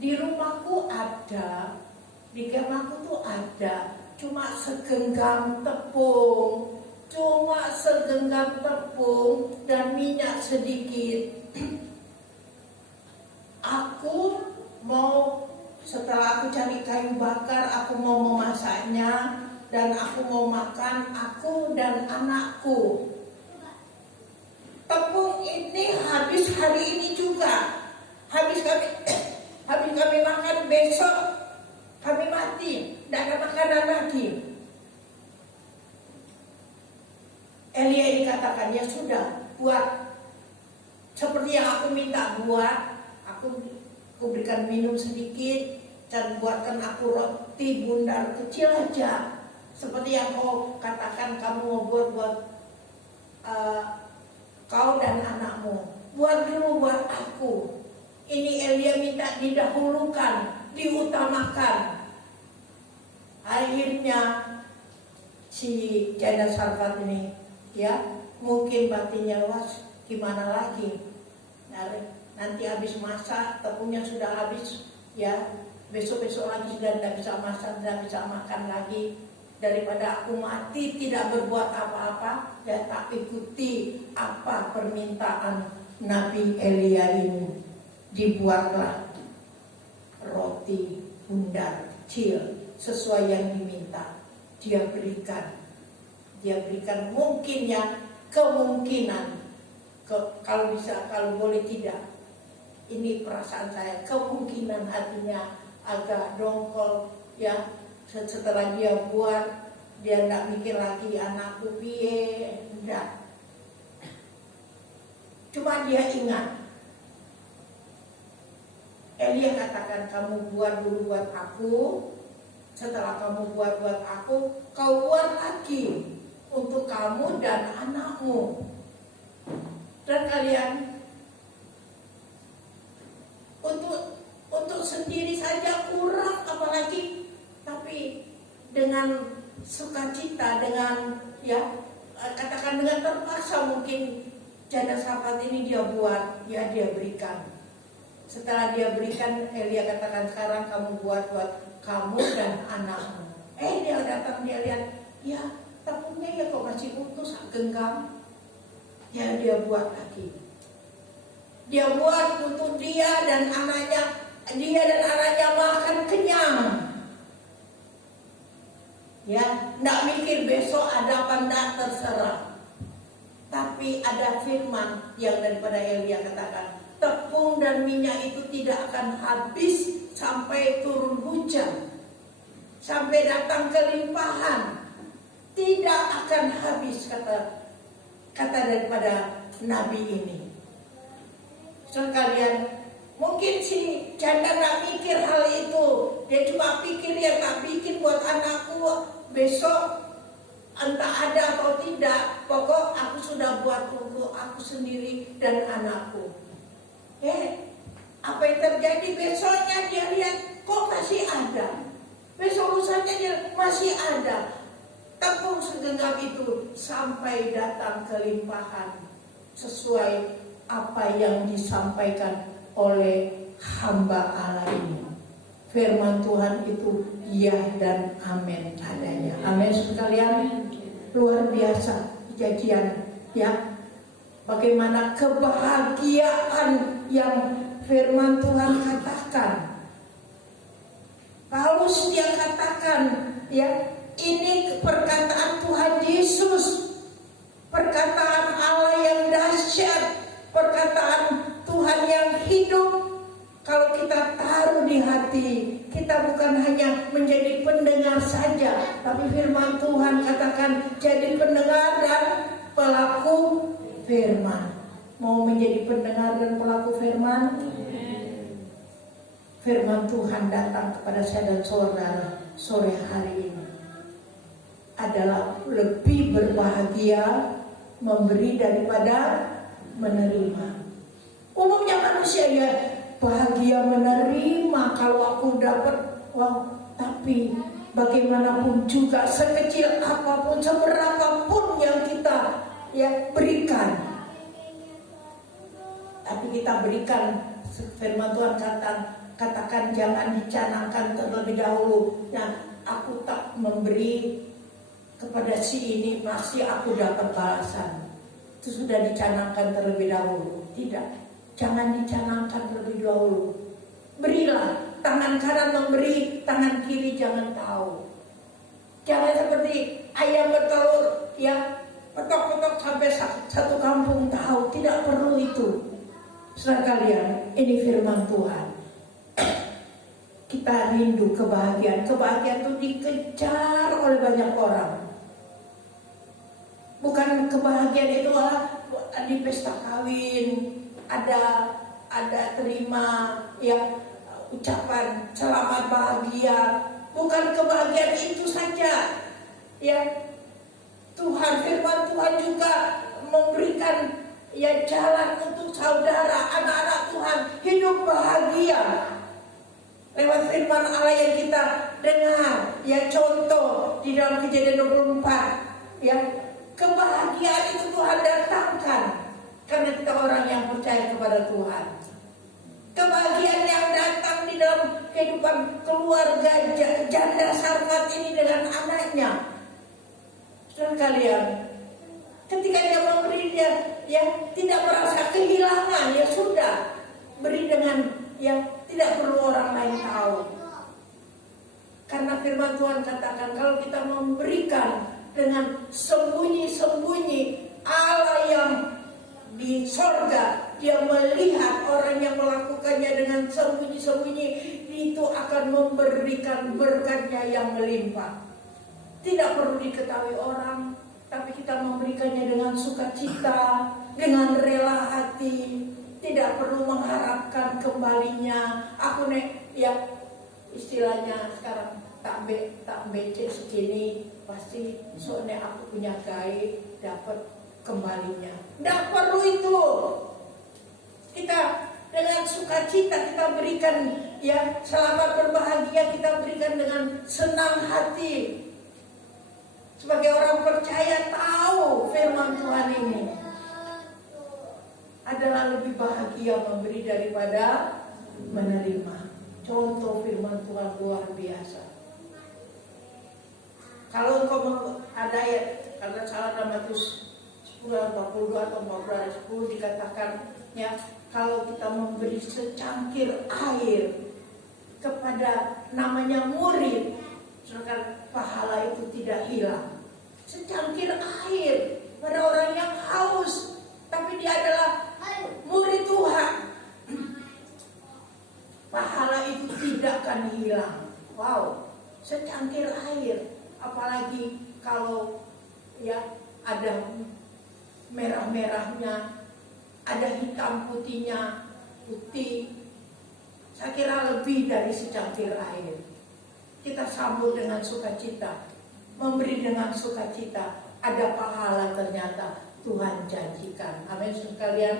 di rumahku, ada di kemahku tuh ada, cuma segenggam tepung, dan minyak sedikit. Aku mau, setelah aku cari kayu bakar, aku mau memasaknya dan aku mau makan, aku dan anakku. Tepung ini habis hari ini juga, habis kami makan, besok Kami mati, tidak ada makanan lagi. Elia ini katakan, ya sudah, buat seperti yang aku minta buat. Aku berikan minum sedikit dan buatkan aku roti bundar kecil aja. Seperti yang kau katakan kamu mau buat kau dan anakmu. Buat dulu buat aku. Ini Elia minta didahulukan, diutamakan. Akhirnya si janda Sarfat ini, ya mungkin batinnya was, gimana lagi? Nanti habis masak, tepungnya sudah habis, ya besok-besok lagi sudah tidak bisa masak, tidak bisa makan lagi. Daripada aku mati tidak berbuat apa-apa, ya tak ikuti apa permintaan Nabi Elia ini. Dibuatlah roti bundar kecil sesuai yang diminta. Dia berikan mungkin ya, kemungkinan kalau bisa, kalau boleh tidak. Ini perasaan saya, kemungkinan hatinya agak dongkol ya. Setelah dia buat, dia tidak mikir lagi anakku piye, enggak. Cuma dia ingat, Elia katakan, kamu buat dulu buat aku. Setelah kamu buat aku, kau buat lagi untuk kamu dan anakmu. Dan kalian untuk sendiri saja kurang, apalagi tapi dengan sukacita, dengan ya katakan dengan terpaksa mungkin janda Sarfat ini dia buat, ya dia berikan. Setelah dia berikan, Elia katakan, sekarang kamu buat kamu dan anakmu. Dia datang, dia lihat, ya tepungnya ya kok masih utuh, genggam. Ya dia buat lagi. Dia buat untuk dia dan anaknya makan kenyang. Ya, tidak mikir besok ada apa enggak, terserah. Tapi ada firman yang daripada Elia katakan, tepung dan minyak itu tidak akan habis sampai turun hujan, sampai datang kelimpahan, tidak akan habis, kata daripada Nabi ini. Sekalian, mungkin si janda tak mikir hal itu, dia cuma pikir ya tak bikin buat anakku besok entah ada atau tidak, pokok aku sudah buat untuk aku sendiri dan anakku. Apa yang terjadi besoknya dia lihat kok masih ada, besok lusanya dia masih ada tepung segenggam itu, sampai datang kelimpahan sesuai apa yang disampaikan oleh hamba Allah ini. Firman Tuhan itu ya dan amin adanya. Amin sekalian. Luar biasa kejadian ya. Bagaimana kebahagiaan yang firman Tuhan katakan. Paulus dia katakan ya, ini perkataan Tuhan Yesus, perkataan Allah yang dahsyat, perkataan Tuhan yang hidup. Kalau kita taruh di hati, kita bukan hanya menjadi pendengar saja, tapi firman Tuhan katakan jadi pendengar dan pelaku firman. Mau menjadi pendengar dan pelaku firman? Firman Tuhan datang kepada saya dan saudara sore hari ini adalah lebih berbahagia memberi daripada menerima. Umumnya manusia ya bahagia menerima kalau aku dapat uang, tapi bagaimanapun juga sekecil apapun, seberapapun yang kita ya berikan, tapi kita berikan, firman Tuhan katakan jangan dicanangkan terlebih dahulu. Nah, aku tak memberi kepada si ini masih aku dapat balasan. Itu sudah dicanangkan terlebih dahulu. Tidak. Jangan dicanangkan terlebih dahulu. Berilah, tangan kanan memberi, tangan kiri jangan tahu. Jangan seperti ayam bertelur, ya petok-petok sampai satu kampung tahu. Tidak perlu itu. Saudara kalian, ini firman Tuhan. Kita kita rindu kebahagiaan. Kebahagiaan itu dikejar oleh banyak orang. Bukan kebahagiaan itu di pesta kawin ada terima yang ucapan selamat bahagia. Bukan kebahagiaan itu saja. Ya, Tuhan, firman Tuhan juga memberikan jalan untuk saudara, anak-anak Tuhan hidup bahagia. Lewat firman Allah yang kita dengar, contoh di dalam Kejadian 24, kebahagiaan itu Tuhan datangkan karena kita orang yang percaya kepada Tuhan. Kebahagiaan yang datang di dalam kehidupan keluarga janda Sarfat ini dengan anaknya. Dan kalian, ketika dia memberi, dia tidak merasa kehilangan, sudah beri dengan tidak perlu orang lain tahu. Karena firman Tuhan katakan kalau kita memberikan dengan sembunyi-sembunyi, Allah yang di sorga dia melihat orang yang melakukannya dengan sembunyi-sembunyi, itu akan memberikan berkatnya yang melimpah. Tidak perlu diketahui orang, tapi kita memberikannya dengan sukacita, dengan rela hati. Tidak perlu mengharapkan kembalinya. Aku istilahnya sekarang tak becek segini, pasti soalnya aku punya gaya dapat kembalinya. Tidak perlu itu. Kita dengan sukacita kita berikan, selamat berbahagia kita berikan dengan senang hati. Sebagai orang percaya tahu firman Tuhan ini adalah lebih bahagia memberi daripada menerima. Contoh firman Tuhan luar biasa. Kalau engkau ada kalau salah dalam Matius 10:42 atau 10 dikatakan, kalau kita memberi secangkir air kepada namanya murid, sedangkan pahala itu tidak hilang. Secangkir air pada orang yang haus, tapi dia adalah murid Tuhan, pahala itu tidak akan hilang. Wow, secangkir air. Apalagi kalau ada merah-merahnya, ada hitam putihnya, putih. Saya kira lebih dari secangkir air. Kita sambut dengan sukacita, memberi dengan sukacita, ada pahala ternyata Tuhan janjikan. Amin, sekalian.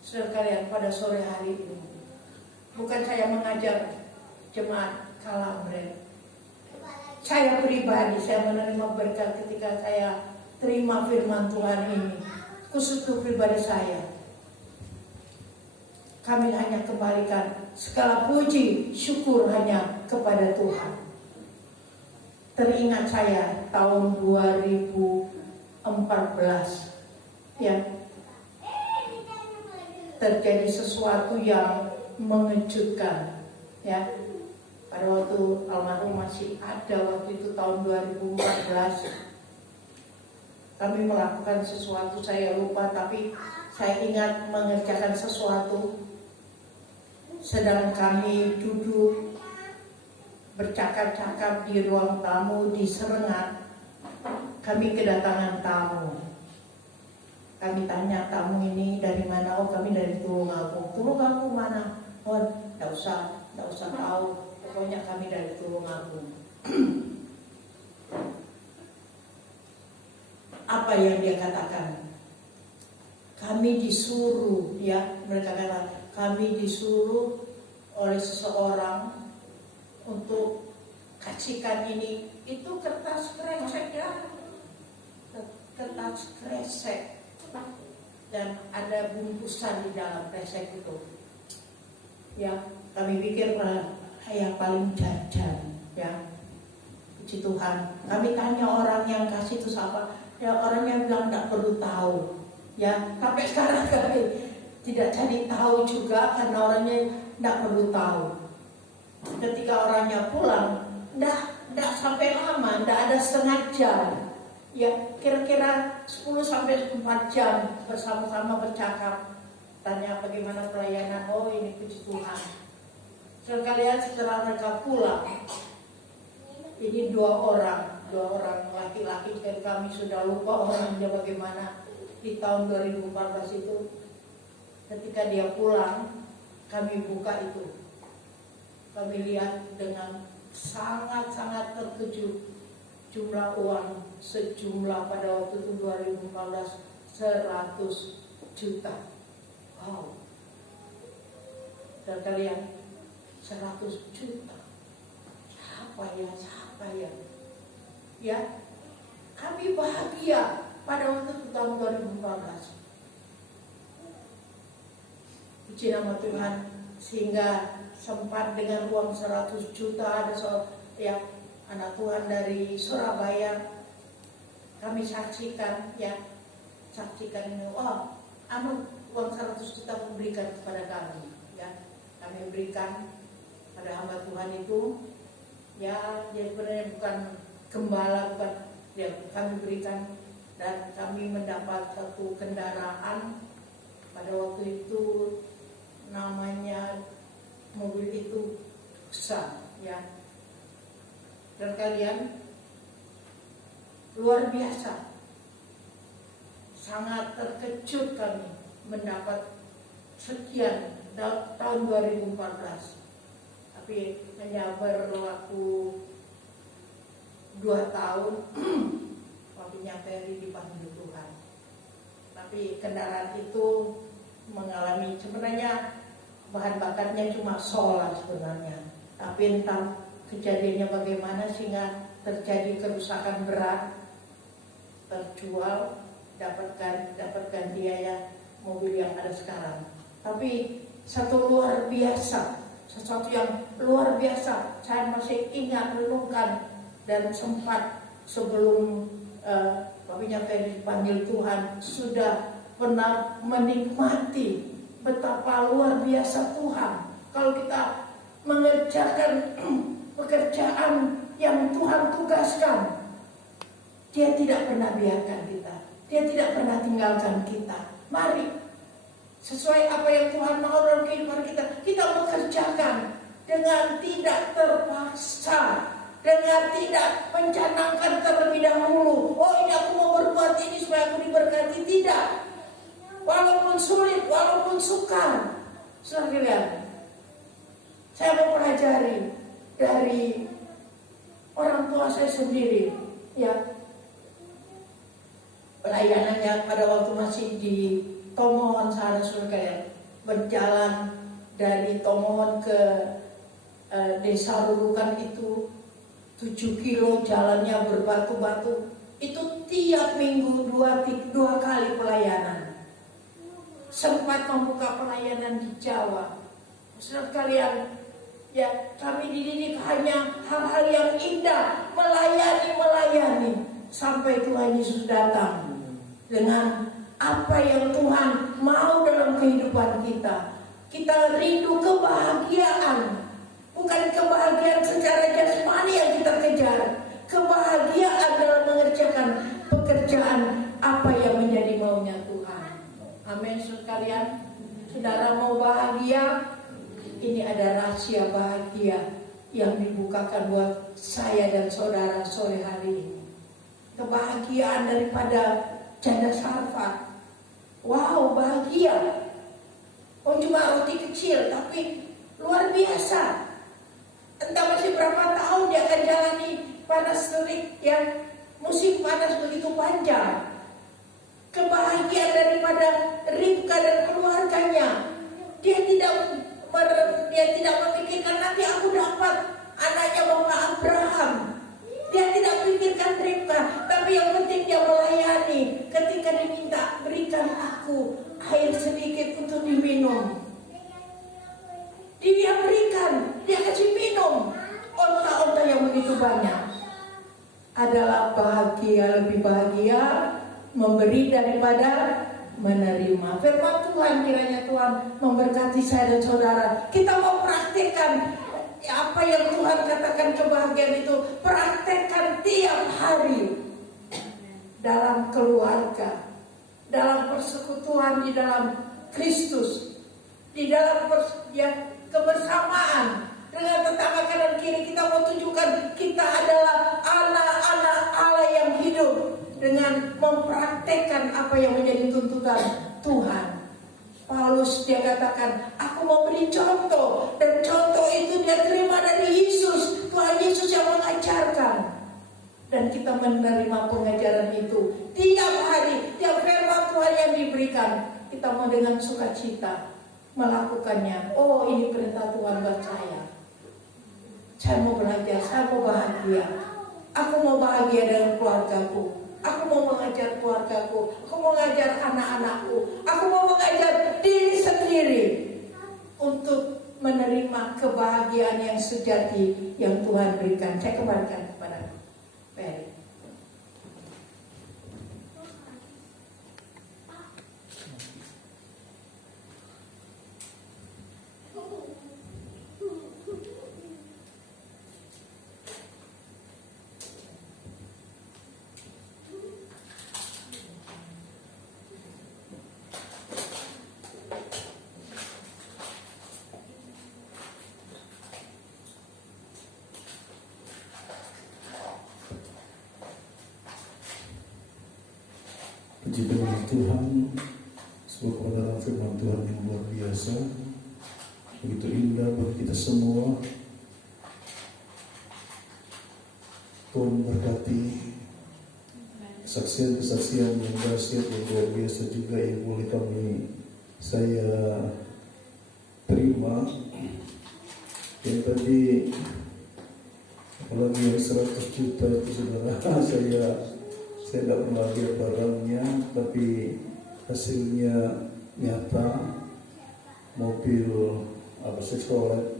Sekalian, pada sore hari ini bukan saya mengajar jemaat Kalambret. Saya pribadi, saya menerima berkat ketika saya terima firman Tuhan ini. Khusus untuk pribadi saya, kami hanya kembalikan segala puji syukur hanya kepada Tuhan. Teringat saya tahun 2014 terjadi sesuatu yang mengejutkan. Pada waktu almarhum masih ada, waktu itu tahun 2014 kami melakukan sesuatu, saya lupa, tapi saya ingat mengerjakan sesuatu. Sedang kami duduk bercakap-cakap di ruang tamu di Serengat, kami kedatangan tamu. Kami tanya tamu ini dari mana? Oh, kami dari Tulungagung. Tulungagung mana? Oh, tidak usah tahu. Pokoknya kami dari Tulungagung. Apa yang dia katakan? Kami disuruh, mereka katakan, kami disuruh oleh seseorang untuk kasihkan ini. Itu kertas kresek, kertas kresek, dan ada bungkusan di dalam kresek itu. Kami pikir yang paling jajan, puji Tuhan. Kami tanya orang yang kasih itu siapa, orang yang bilang tidak perlu tahu, sampai sekarang kami tidak cari tahu juga karena orangnya tidak perlu tahu. Ketika orangnya pulang, tidak sampai lama, tidak ada setengah jam, kira-kira 10-4 jam bersama-sama bercakap. Tanya bagaimana pelayanan, oh ini puji Tuhan. Dan kalian setelah mereka pulang, ini dua orang laki-laki, dan kami sudah lupa orangnya bagaimana di tahun 2014 itu. Ketika dia pulang, kami buka itu, kami lihat dengan sangat-sangat terkejut jumlah uang sejumlah pada waktu itu 2014 100 juta. Wow. Dan kalian 100 juta. Siapa ya? Ya, kami bahagia pada waktu itu tahun 2014. Puji nama Tuhan, sehingga sempat dengan uang 100 juta ada anak Tuhan dari Surabaya, kami saksikan ini, uang 100 juta memberikan kepada kami, ya, kami berikan pada hamba Tuhan itu, ya, dia sebenarnya bukan gembala, kami berikan, dan kami mendapat satu kendaraan pada waktu itu, namanya mobil itu besar, ya. Dan kalian luar biasa, sangat terkejut kami mendapat sekian tahun 2014. Tapi hanya berlaku 2 tahun, papinya Ferry dipanggil Tuhan. Tapi kendaraan itu mengalami, sebenarnya bahan bakarnya cuma solar sebenarnya, tapi entah kejadiannya bagaimana sehingga terjadi kerusakan berat, terjual, dapatkan biaya mobil yang ada sekarang. Tapi sesuatu yang luar biasa, saya masih ingat, renungkan, dan sempat sebelum papinya Ferry dipanggil Tuhan, sudah pernah menikmati betapa luar biasa Tuhan. Kalau kita mengerjakan pekerjaan yang Tuhan tugaskan, Dia tidak pernah biarkan kita, Dia tidak pernah tinggalkan kita. Mari, sesuai apa yang Tuhan mau dalam kehidupan kita, kita mengerjakan dengan tidak terpaksa, dengan tidak mencanangkan terlebih dahulu, oh ini aku mau berbuat ini supaya aku diberkati. Tidak. Walaupun sulit, walaupun sukar, saudara, saya mau pelajari dari orang tua saya sendiri, ya, pelayanannya pada waktu masih di Tomohon sana, saudara, berjalan dari Tomohon ke desa Rurukan itu 7 kilo jalannya berbatu-batu, itu tiap minggu 2 kali pelayanan. Sempat membuka pelayanan di Jawa. Saudara kalian, ya, kami dididik hanya hal-hal yang indah, melayani sampai Tuhan Yesus datang dengan apa yang Tuhan mau dalam kehidupan kita. Kita rindu kebahagiaan, bukan kebahagiaan secara jasmani yang kita kejar, kebahagiaan dalam mengerjakan pekerjaan apa yang menjadi maunya Tuhan. Amin, sekalian. Saudara mau bahagia? Ini ada rahasia bahagia yang dibukakan buat saya dan saudara sore hari ini. Kebahagiaan daripada janda Sarfat. Wow, bahagia. Oh, cuma roti kecil, tapi luar biasa. Entah masih berapa tahun dia akan jalani panas terik, yang musim panas begitu panjang. Kebahagiaan daripada Ribka dan keluarganya. Dia tidak memikirkan nanti aku dapat anaknya Bapak Abraham. Dia tidak memikirkan Ribka, tapi yang penting dia melayani. Ketika diminta, berikan aku air sedikit untuk diminum, dia berikan, dia kasih minum. Onta-onta yang begitu banyak. Adalah bahagia, lebih bahagia memberi daripada menerima. Firman Tuhan, kiranya Tuhan memberkati saya dan saudara. Kita mau praktikkan apa yang Tuhan katakan kebahagiaan itu. Praktekkan tiap hari dalam keluarga, dalam persekutuan di dalam Kristus, di dalam kebersamaan Dengan tetangga kanan kiri kita mau tunjukkan kita adalah anak-anak Allah yang hidup dengan mempraktekkan apa yang menjadi tuntutan Tuhan. Paulus dia katakan, aku mau beri contoh, dan contoh itu dia terima dari Yesus. Tuhan Yesus yang mengajarkan, dan kita menerima pengajaran itu tiap hari, tiap firman Tuhan yang diberikan. Kita mau dengan sukacita melakukannya. Oh, ini perintah Tuhan buat saya. Saya mau belajar, saya mau bahagia. Aku mau bahagia dengan keluargaku. Aku mau mengajar keluargaku. Aku mau mengajar anak-anakku. Aku mau mengajar diri sendiri untuk menerima kebahagiaan yang sejati yang Tuhan berikan. Saya kembalikan kepada Ferry. Puji Tuhan, sebuah kebenaran firman Tuhan yang luar biasa, begitu indah bagi kita semua. Tuhan berkati kesaksian-kesaksian yang dahsyat, yang luar biasa juga yang boleh saya terima. Yang tadi apalagi yang 100 juta itu saudara, saya tidak pernah lihat barangnya, tapi hasilnya nyata. Mobil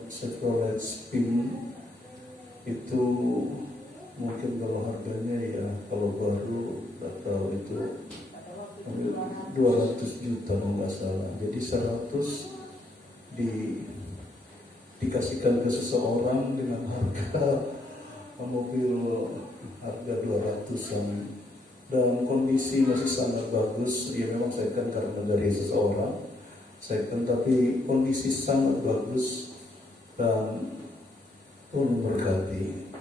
Chevrolet Spin itu mungkin kalau harganya ya kalau baru tidak tahu itu 200 juta kalau nggak salah. Jadi 100 dikasihkan ke seseorang dengan harga mobil harga 200-an. Dan kondisi masih sangat bagus. Ya memang saya kan karena dari seseorang, tapi kondisi sangat bagus dan pun berkati.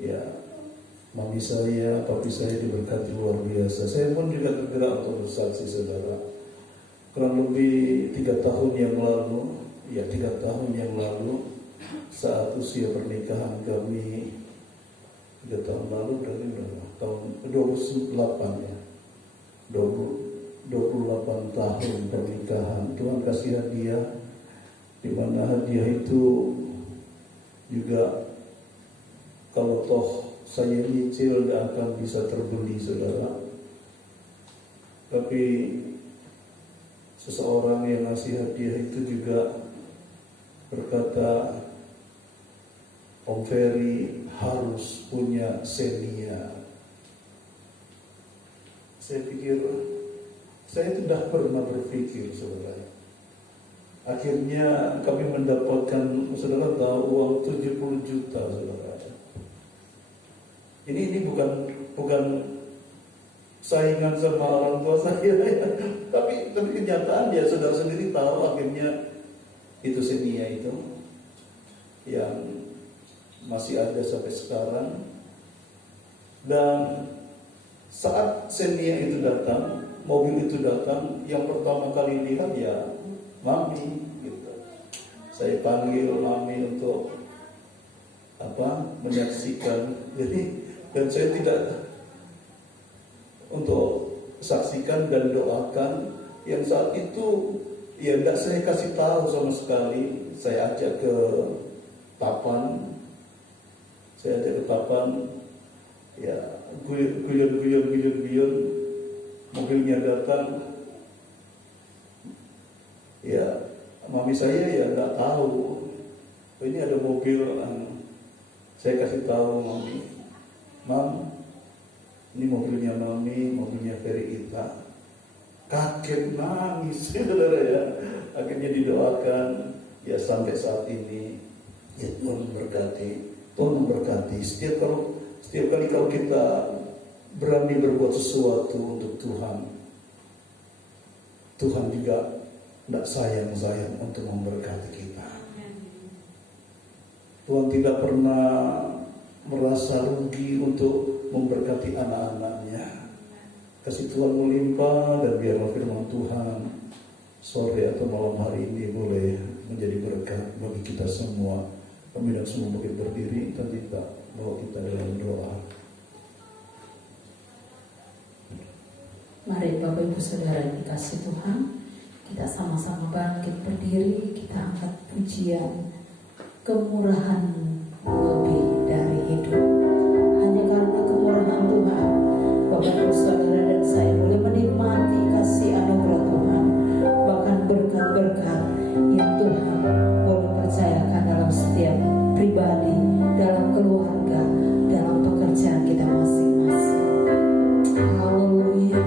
Ya, mami saya, papi saya diberkati luar biasa. Saya pun juga tergerak untuk bersaksi, saudara. Kurang lebih 3 tahun yang lalu, 3 tahun yang lalu, saat usia pernikahan kami 3 tahun lalu, berarti berapa? Tahun 28 ya, 28 tahun pernikahan. Tuhan kasih hadiah, di mana hadiah itu juga kalau toh saya nyicil tidak akan bisa terbeli, saudara. Tapi seseorang yang ngasih hadiah itu juga berkata, Om Ferry harus punya Xenia. Saya pikir, saya tidak pernah berpikir, saudara. Akhirnya kami mendapatkan, saudara tahu, uang 70 juta, saudara. Ini bukan saingan sama orang tua saya, tapi kenyataan dia saudara sendiri tahu. Akhirnya itu Xenia itu yang masih ada sampai sekarang. Dan saat Xenia itu datang, mobil itu datang, yang pertama kali lihat ya mami gitu. Saya panggil mami untuk menyaksikan. Dan saya tidak untuk saksikan dan doakan. Yang saat itu ya tidak saya kasih tahu sama sekali. Saya ajak ke papan, ya guyon, mobilnya datang, ya mami saya ya tidak tahu. Ini ada mobil, saya kasih tahu mami, Mam, ini mobilnya mami, mobilnya Ferry Ita. Kaget nangis, saudara ya. Akhirnya didoakan, ya sampai saat ini. Ya Tuhan memberkati. Setiap kali kalau kita berani berbuat sesuatu untuk Tuhan, Tuhan juga tidak sayang untuk memberkati kita. Tuhan tidak pernah merasa rugi untuk memberkati anak-anaknya. Kasih Tuhan melimpah, dan biarlah firman Tuhan sore atau malam hari ini boleh menjadi berkat bagi kita semua. Kami dan semua mungkin berdiri, dan kita bawa kita dalam doa. Mari Bapak Ibu Saudara dikasih Tuhan, kita sama-sama bangkit berdiri, kita angkat pujian kemurahan lebih dari hidup. Hanya karena kemurahan Tuhan, Bapak Ibu Saudara dan saya boleh menikmati kasih anugerah Tuhan, bahkan berkat-berkat yang Tuhan boleh percayakan dalam setiap pribadi, dalam keluarga, dalam pekerjaan kita masing-masing. Haleluya.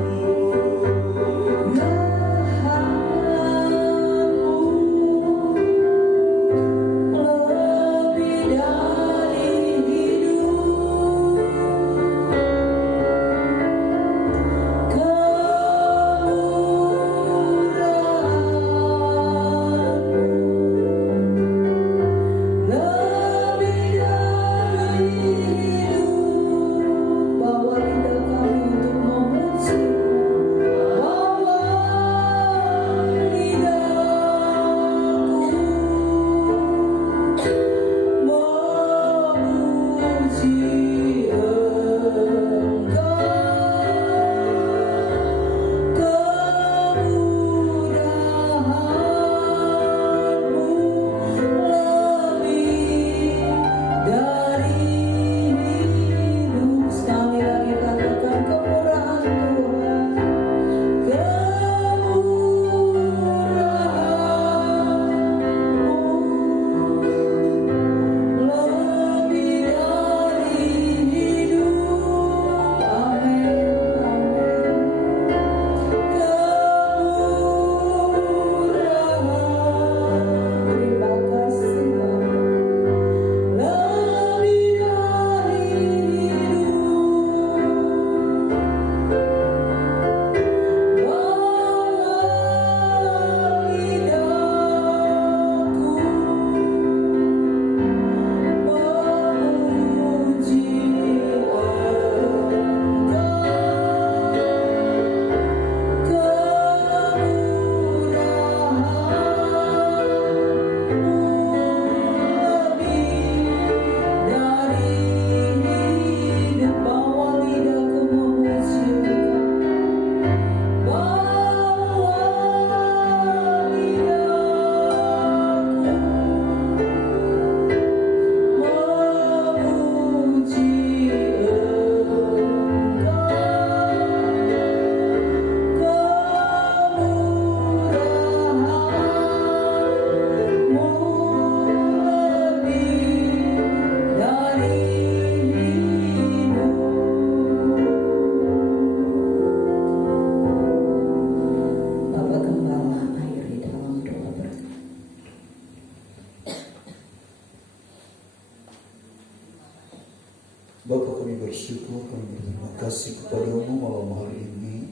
Bapa, kami bersyukur, kami berterima kasih kepadamu malam hari ini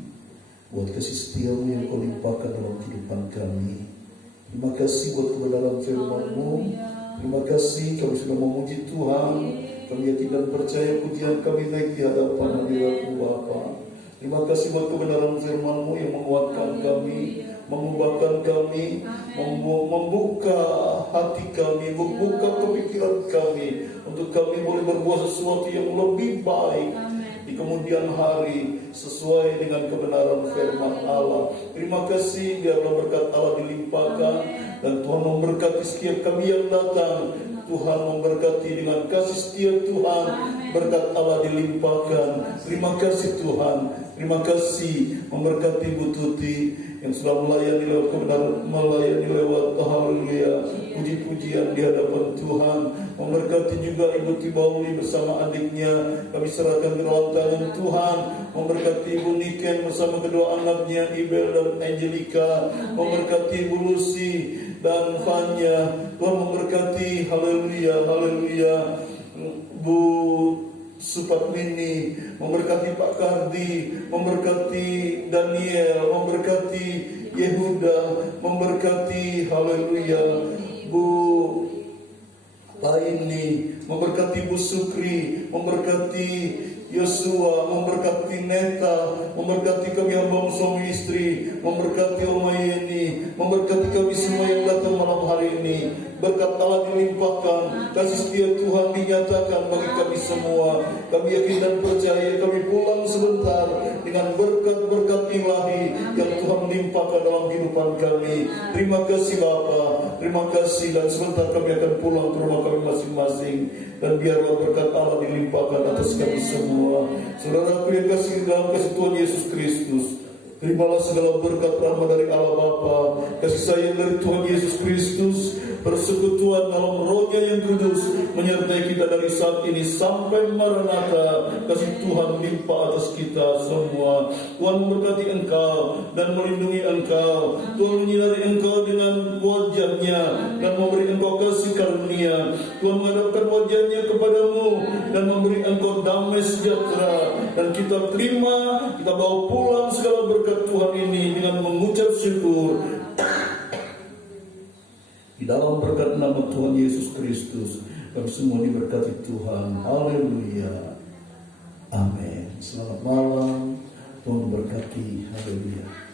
buat kasih setiamu yang kau limpahkan dalam kehidupan kami. Terima kasih buat kebenaran firman-Mu. Terima kasih kami sudah memuji Tuhan. Kami yakin dan percaya pujian kami naik di hadapan hadirat-Mu Bapa. Terima kasih buat kebenaran firman-Mu yang menguatkan kami, mengubahkan kami, membuka hati kami, membuka pemikiran kami, untuk kami boleh berbuat sesuatu yang lebih baik di kemudian hari sesuai dengan kebenaran firman Allah. Terima kasih, biarlah berkat Allah dilimpahkan, dan Tuhan memberkati setiap kami yang datang. Tuhan memberkati dengan kasih setia Tuhan, berkat Allah dilimpahkan. Terima kasih Tuhan, terima kasih memberkati Bu Tuti yang sudah melayani lewat kebenaran, melayani lewat haleluya, puji-pujian di hadapan Tuhan. Memberkati juga Ibu Tibauli bersama adiknya, kami serahkan ke dalam tangan Tuhan. Memberkati Ibu Niken bersama kedua anaknya Ibel dan Angelika. Memberkati Ibu Lucy dan Fanya. Tuhan memberkati, haleluya, haleluya, Bu Supatmini, memberkati Pak Kardi, memberkati Daniel, memberkati Yehuda, memberkati, haleluya, Bu Laini, memberkati Bu Sukri, memberkati Yosua, memberkati Neta, memberkati kami hamba suami istri, memberkati Oma Yeni, memberkati kami semua yang datang malam hari ini. Berkat Allah dilimpahkan, kasih setia Tuhan dinyatakan bagi kami semua. Kami yakin dan percaya kami pulang sebentar dengan berkat-berkat ilahi yang Tuhan limpahkan dalam kehidupan kami. Terima kasih Bapa, terima kasih, dan sebentar kami akan pulang ke rumah kami masing-masing. Dan biarlah berkat Allah dilimpahkan atas kami semua. Saudaraku yang kasih dalam kasih Tuhan Yesus Kristus, terimalah segala berkat rahmat dari Allah Bapa, kasih sayang dari Tuhan Yesus Kristus, persekutuan dalam Roh-Nya yang kudus menyertai kita dari saat ini sampai Maranatha. Kasih Tuhan limpah atas kita semua. Tuhan memberkati engkau dan melindungi engkau. Tuhan menyinari engkau dengan wajah-Nya dan memberi engkau kasih karunia. Tuhan menghadapkan wajah-Nya kepadamu dan memberi engkau damai sejahtera. Dan kita terima, kita bawa pulang segala berkat Tuhan ini dengan mengucap syukur. Di dalam berkat nama Tuhan Yesus Kristus, kami semua diberkati Tuhan. Haleluya. Amin. Selamat malam. Tuhan berkati. Haleluya.